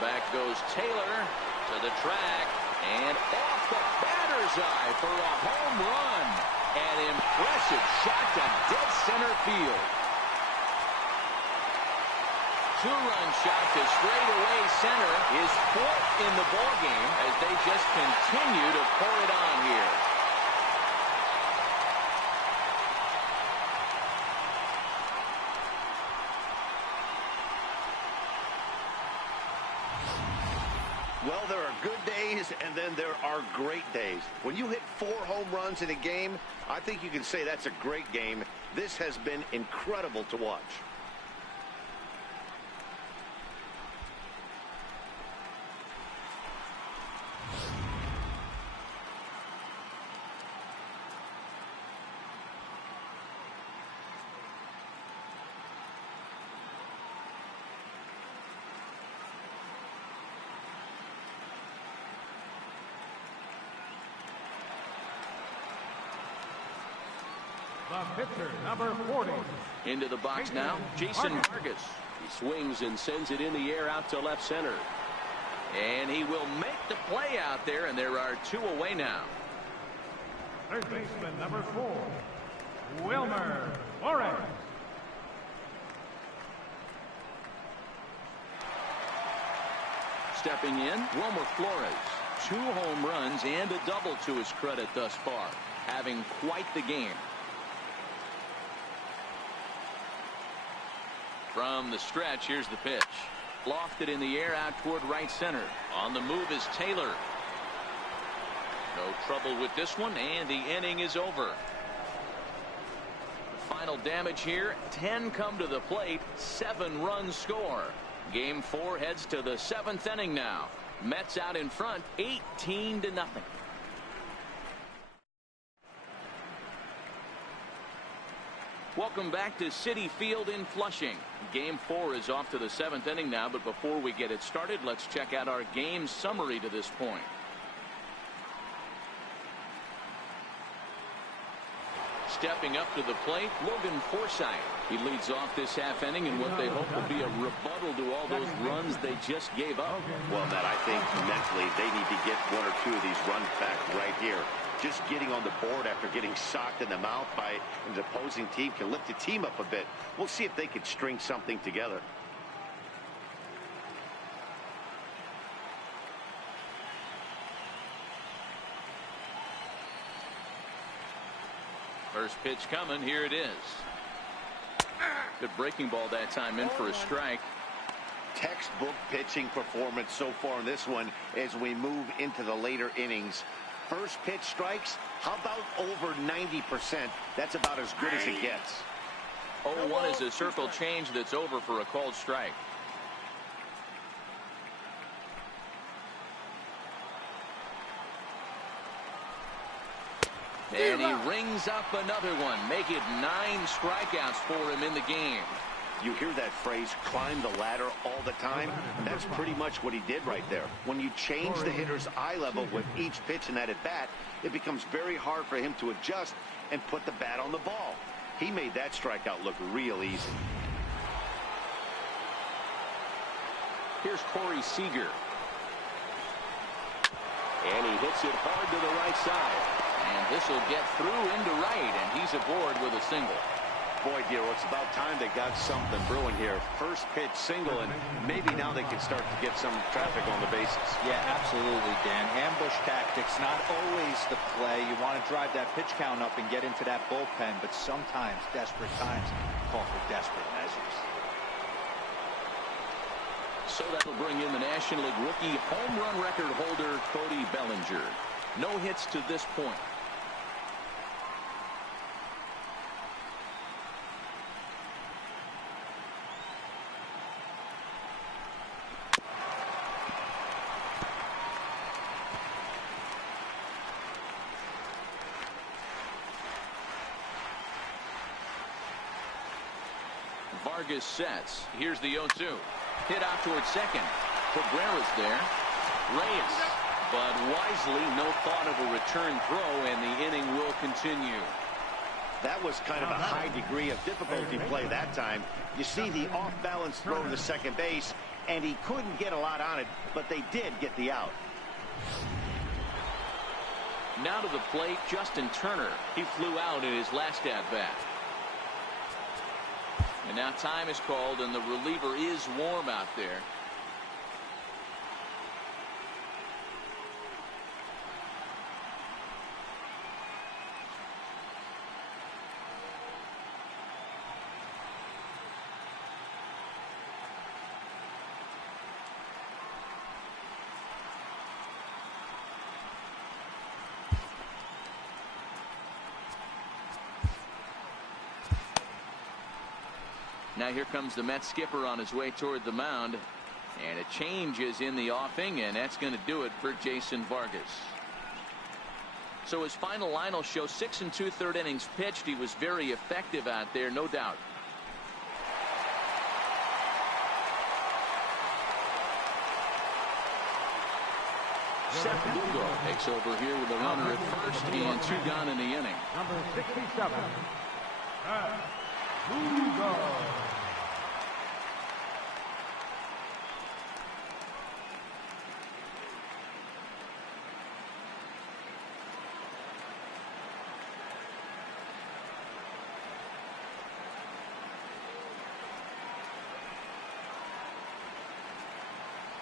Back goes Taylor to the track and off the batter's eye for a home run. An impressive shot to dead center field. 2-run shot to straightaway center is 4th in the ballgame as they just continue to pour it on here. Well, there are good days, and then there are great days. When you hit 4 home runs in a game, I think you can say that's a great game. This has been incredible to watch. The pitcher, number 40. Into the box now, Jason Vargas. He swings and sends it in the air out to left center. And he will make the play out there, and there are 2 away now. Third baseman, number 4, Wilmer Flores. Stepping in, Wilmer Flores. 2 home runs and a double to his credit thus far. Having quite the game. From the stretch, here's the pitch. Lofted in the air out toward right center. On the move is Taylor. No trouble with this one, and the inning is over. The final damage here, 10 come to the plate, 7 runs score. Game 4 heads to the 7th inning now. Mets out in front, 18-0. Welcome back to Citi Field in Flushing. Game 4 is off to the 7th inning now, but before we get it started, let's check out our game summary to this point. Stepping up to the plate, Logan Forsythe. He leads off this half inning in what they hope will be a rebuttal to all those runs they just gave up. Well, Matt, I think mentally they need to get 1 or 2 of these runs back right here. Just getting on the board after getting socked in the mouth by an opposing team can lift the team up a bit. We'll see if they can string something together. First pitch coming. Here it is. Good breaking ball that time in for a strike. Textbook pitching performance so far in this one as we move into the later innings. First pitch strikes, how about over 90%? That's about as good as it gets. 0-1 is a circle change that's over for a called strike. And he rings up another one. Make it 9 strikeouts for him in the game. You hear that phrase, climb the ladder, all the time. That's pretty much what he did right there. When you change the hitter's eye level with each pitch in that at bat, it becomes very hard for him to adjust and put the bat on the ball. He made that strikeout look real easy. Here's Corey Seager. And he hits it hard to the right side. And this will get through into right, and he's aboard with a single. Boy, dear, it's about time they got something brewing here. First pitch single, and maybe now they can start to get some traffic on the bases. Yeah, absolutely, Dan. Ambush tactics, not always the play. You want to drive that pitch count up and get into that bullpen, but sometimes desperate times call for desperate measures. So that'll bring in the National League rookie home run record holder Cody Bellinger. No hits to this point. Vargas sets. Here's the 0-2. Hit out towards second. Cabrera's there. Reyes. But wisely, no thought of a return throw, and the inning will continue. That was kind of a high degree of difficulty play that time. You see the off-balance throw to second base, and he couldn't get a lot on it, but they did get the out. Now to the plate, Justin Turner. He flew out in his last at-bat. And now time is called, and the reliever is warm out there. Now here comes the Mets skipper on his way toward the mound, and a change is in the offing, and that's going to do it for Jason Vargas. So his final line will show 6 2/3 innings pitched. He was very effective out there, no doubt. Seth Lugo takes over here with a runner at first and 2 gone in the inning. Number 67, Lugo.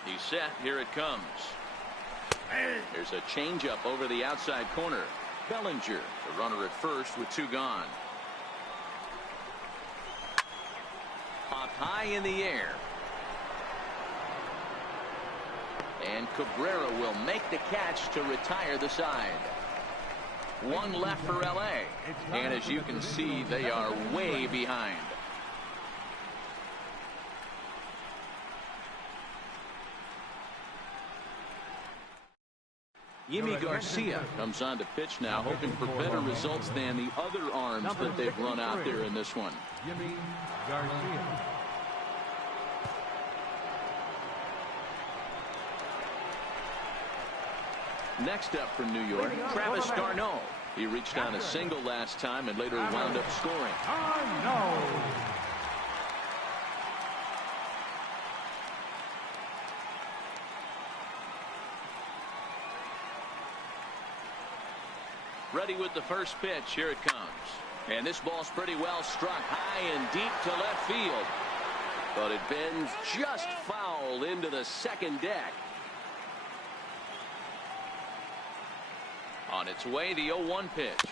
He's set. Here it comes. There's a changeup over the outside corner. Bellinger, the runner at first with 2 gone. Popped high in the air. And Cabrera will make the catch to retire the side. 1 left for LA. And as you can see, they are way behind. Yimi Garcia comes on to pitch now, hoping for better results than the other arms that they've run out there in this one. Yimi Garcia. Next up from New York, Travis d'Arnaud. He reached on a single last time and later wound up scoring. Arnaud. Ready with the first pitch. Here it comes. And this ball's pretty well struck high and deep to left field. But it bends just foul into the second deck. On its way, the 0-1 pitch.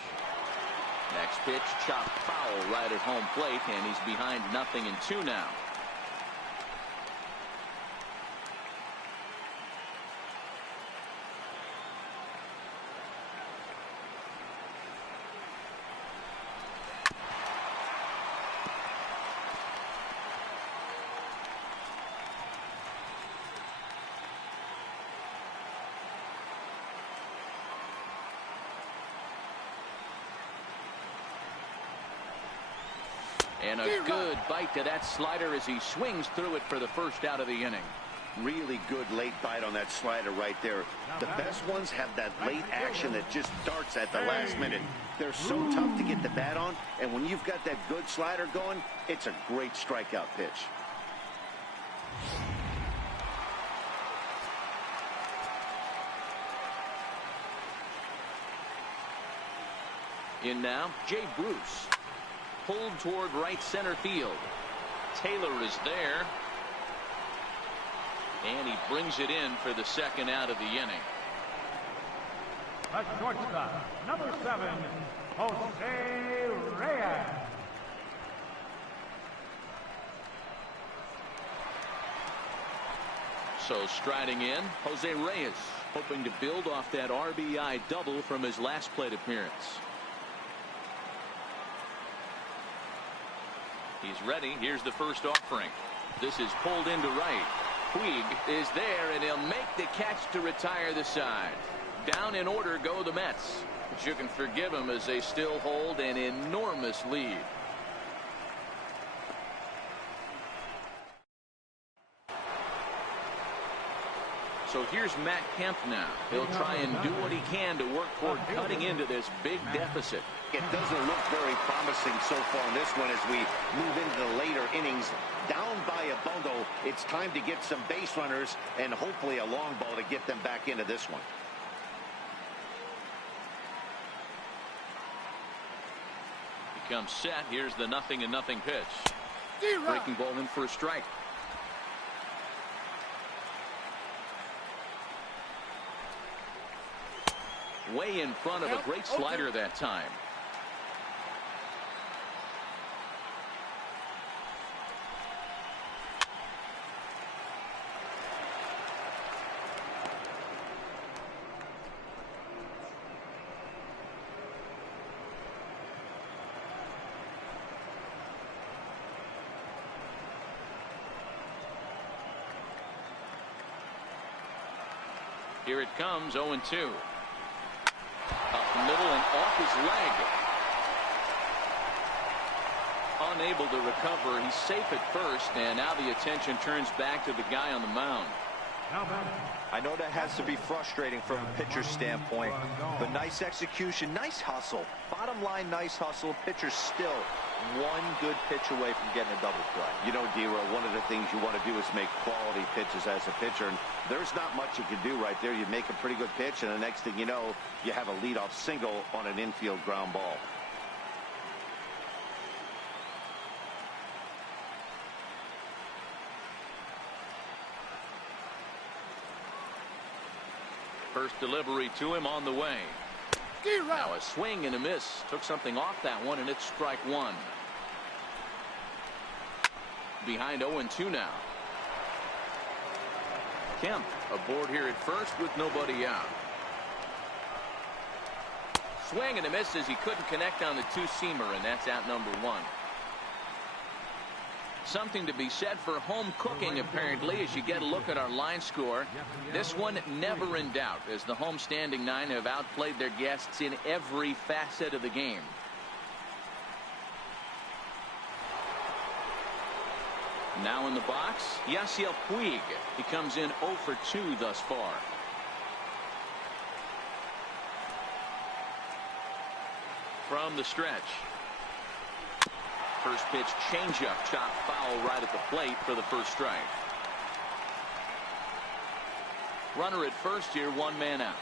Next pitch, chopped foul right at home plate, and he's behind 0-2 now. And a good bite to that slider as he swings through it for the first out of the inning. Really good late bite on that slider right there. The best ones have that late action that just starts at the last minute. They're so tough to get the bat on, and when you've got that good slider going, it's a great strikeout pitch. In now, Jay Bruce. Pulled toward right center field. Taylor is there. And he brings it in for the second out of the inning. At shortstop, number 7, Jose Reyes. So striding in, Jose Reyes, hoping to build off that RBI double from his last plate appearance. He's ready. Here's the first offering. This is pulled into right. Puig is there, and he'll make the catch to retire the side. Down in order go the Mets, but you can forgive them as they still hold an enormous lead. So here's Matt Kemp now. He'll try and do what he can to work toward cutting into this big deficit. It doesn't look very promising so far in this one as we move into the later innings. Down by a bundle, it's time to get some base runners and hopefully a long ball to get them back into this one. He comes set. Here's the 0-0 pitch. Breaking ball in for a strike. Way in front of a great slider that time. Here it comes, 0-2. Up the middle and off his leg. Unable to recover. He's safe at first, and now the attention turns back to the guy on the mound. I know that has to be frustrating from a pitcher's standpoint, but nice execution, nice hustle. Bottom line, nice hustle. Pitcher's still one good pitch away from getting a double play. You know, D-Row, one of the things you want to do is make quality pitches as a pitcher, and there's not much you can do right there. You make a pretty good pitch, and the next thing you know, you have a leadoff single on an infield ground ball. First delivery to him on the way. Now a swing and a miss. Took something off that one, and it's strike one. Behind 0-2 now. Kemp aboard here at first with nobody out. Swing and a miss as he couldn't connect on the two-seamer, and that's out number one. Something to be said for home cooking, apparently, as you get a look at our line score. This one never in doubt, as the home-standing nine have outplayed their guests in every facet of the game. Now in the box, Yasiel Puig. He comes in 0 for 2 thus far. From the stretch. First pitch changeup, chopped foul right at the plate for the first strike. Runner at first here, one man out.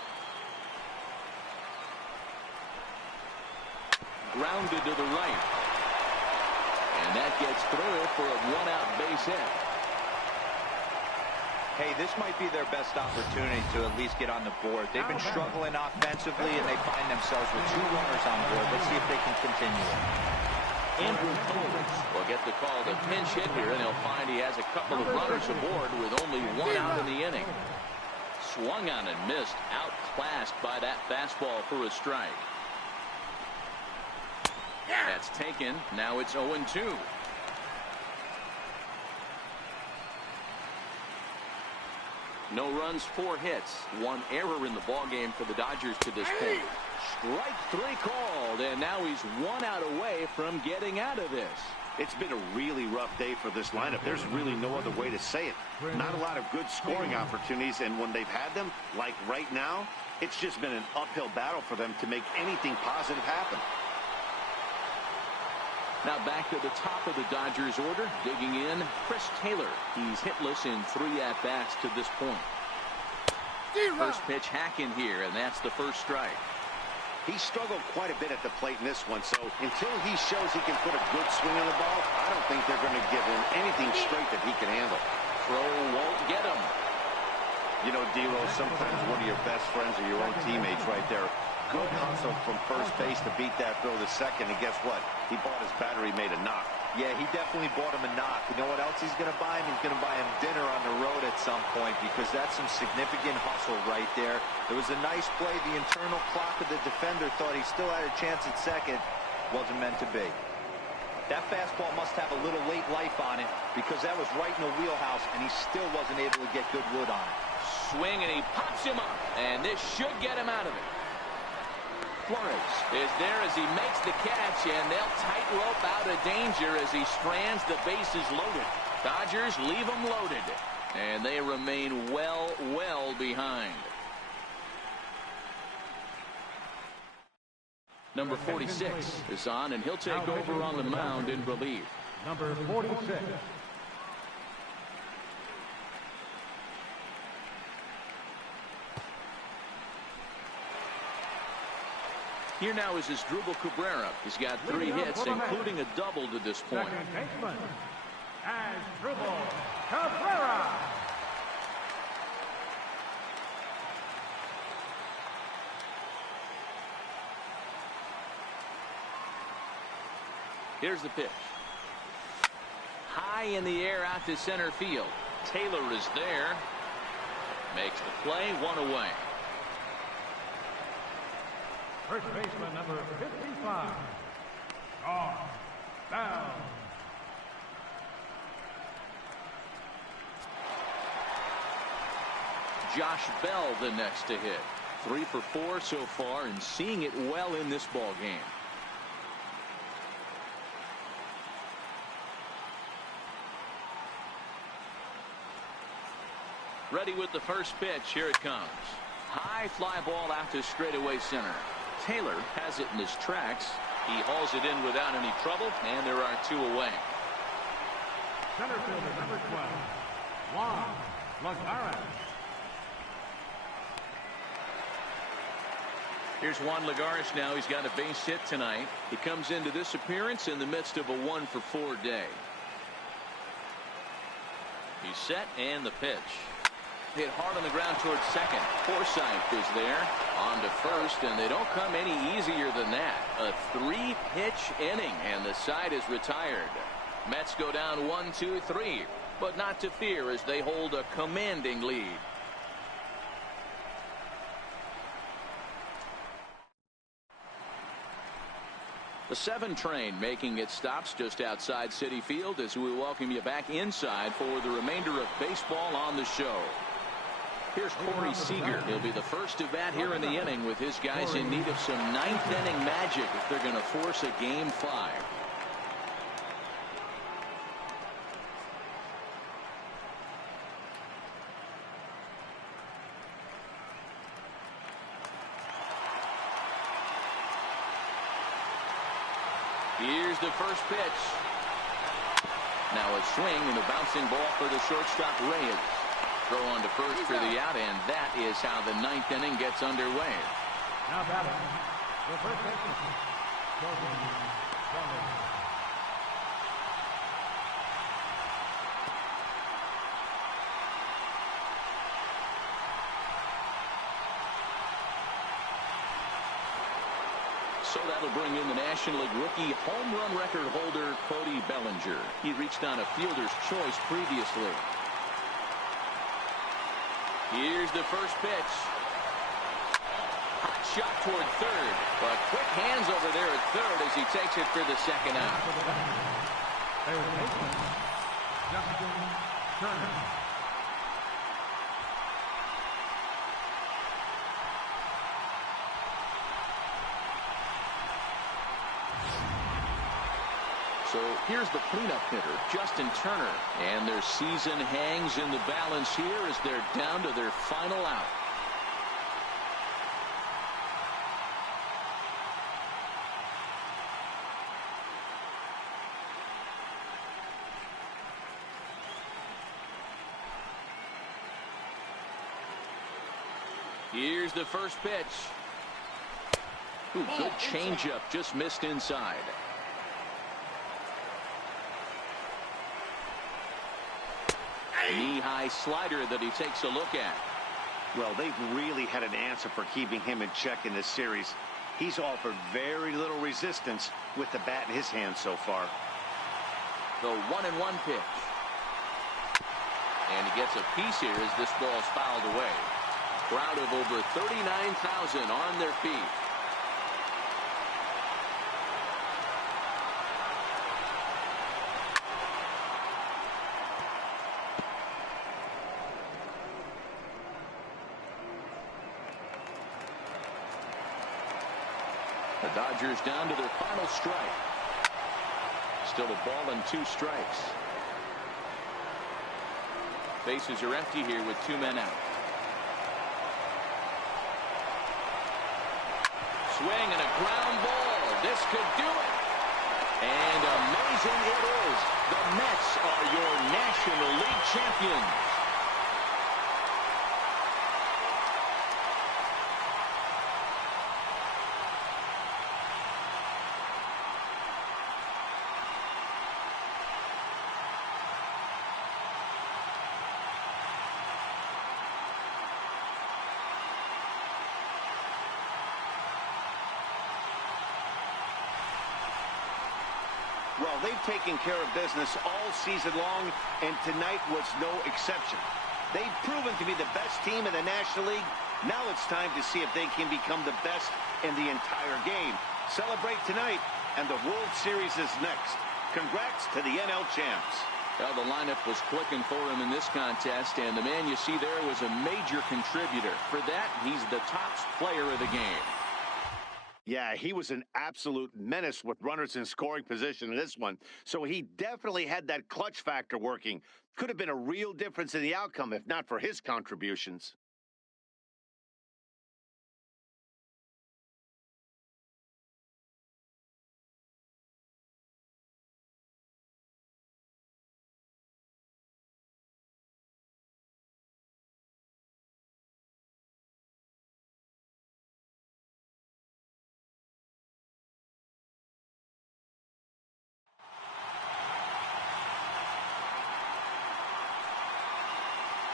Grounded to the right. And that gets through for a one-out base hit. Hey, this might be their best opportunity to at least get on the board. They've been struggling offensively, and they find themselves with 2 runners on board. Let's see if they can continue it. Andrew will get the call to pinch hit here, and he'll find he has a couple of runners aboard with only 1 out in the inning. Swung on and missed, outclassed by that fastball for a strike. That's taken. Now it's 0-2. No runs, 4 hits, 1 error in the ballgame for the Dodgers to this point. Strike 3 called, and now he's 1 out away from getting out of this. It's been a really rough day for this lineup. There's really no other way to say it. Not a lot of good scoring opportunities, and when they've had them, like right now, it's just been an uphill battle for them to make anything positive happen. Now back to the top of the Dodgers order, digging in, Chris Taylor. He's hitless in 3 at-bats to this point. First pitch hack in here, and that's the first strike. He struggled quite a bit at the plate in this one, so until he shows he can put a good swing on the ball, I don't think they're going to give him anything straight that he can handle. Throw won't get him. You know, D-Lo, sometimes one of your best friends are your own teammates right there. Good hustle from first base to beat that throw to second, and guess what? He bought his battery made a knock. Yeah, he definitely bought him a knock. You know what else he's going to buy him? He's going to buy him dinner on the road at some point, because that's some significant hustle right there. There was a nice play. The internal clock of the defender thought he still had a chance at second. Wasn't meant to be. That fastball must have a little late life on it, because that was right in the wheelhouse, and he still wasn't able to get good wood on it. Swing, and he pops him up, and this should get him out of it. Flores is there as he makes the catch, and they'll tightrope out of danger as he strands the bases loaded. Dodgers leave them loaded, and they remain well behind. Number 46 is on, and he'll take over on the mound in relief. Number 46. Here now is Asdrubal Cabrera. He's got 3 hits, including a double to this point. Second baseman, Asdrubal Cabrera. Here's the pitch. High in the air out to center field. Taylor is there. Makes the play, 1 away. First baseman, number 55, John Bell. Josh Bell the next to hit. 3 for 4 so far, and seeing it well in this ball game. Ready with the first pitch. Here it comes. High fly ball out to straightaway center. Taylor has it in his tracks. He hauls it in without any trouble, and there are 2 away. Center fielder, number 12, Juan Lagares. Here's Juan Lagares now. He's got a base hit tonight. He comes into this appearance in the midst of a 1 for 4 day. He's set, and the pitch. Hit hard on the ground towards second. Forsythe is there on to first, and they don't come any easier than that. A 3-pitch inning, and the side is retired. Mets go down 1-2-3, but not to fear as they hold a commanding lead. The 7 train making its stops just outside Citi Field as we welcome you back inside for the remainder of baseball on the show. Here's Corey Seager. He'll be the first to bat here in the inning with his guys in need of some 9th inning magic if they're going to force a game 5. Here's the first pitch. Now a swing and a bouncing ball for the shortstop Reyes. Throw on to first for the out, and that is how the 9th inning gets underway. Now batting, the first baseman, Jordan Sullivan. So that'll bring in the National League rookie home run record holder Cody Bellinger. He reached on a fielder's choice previously. Here's the first pitch. Hot shot toward third, but quick hands over there at third as he takes it for the second out. Third baseman, Justin Turner. So here's the cleanup hitter, Justin Turner, and their season hangs in the balance here as they're down to their final out. Here's the first pitch. Ooh, good changeup, just missed inside. Knee-high slider that he takes a look at. Well, they've really had an answer for keeping him in check in this series. He's offered very little resistance with the bat in his hand so far. The 1-1 pitch. And he gets a piece here as this ball's fouled away. Crowd of over 39,000 on their feet. The Dodgers down to their final strike. Still a ball and 2 strikes. Bases are empty here with 2 men out. Swing and a ground ball. This could do it. And amazing it is. The Mets are your National League champions. Well, they've taken care of business all season long, and tonight was no exception. They've proven to be the best team in the National League. Now it's time to see if they can become the best in the entire game. Celebrate tonight, and the World Series is next. Congrats to the NL champs. Well, the lineup was clicking for him in this contest, and the man you see there was a major contributor. For that, he's the top player of the game. Yeah, he was an absolute menace with runners in scoring position in this one. So he definitely had that clutch factor working. Could have been a real difference in the outcome if not for his contributions.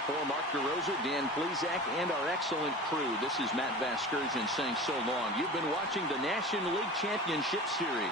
For Mark DeRosa, Dan Plesac, and our excellent crew, this is Matt Vasgersian saying so long. You've been watching the National League Championship Series.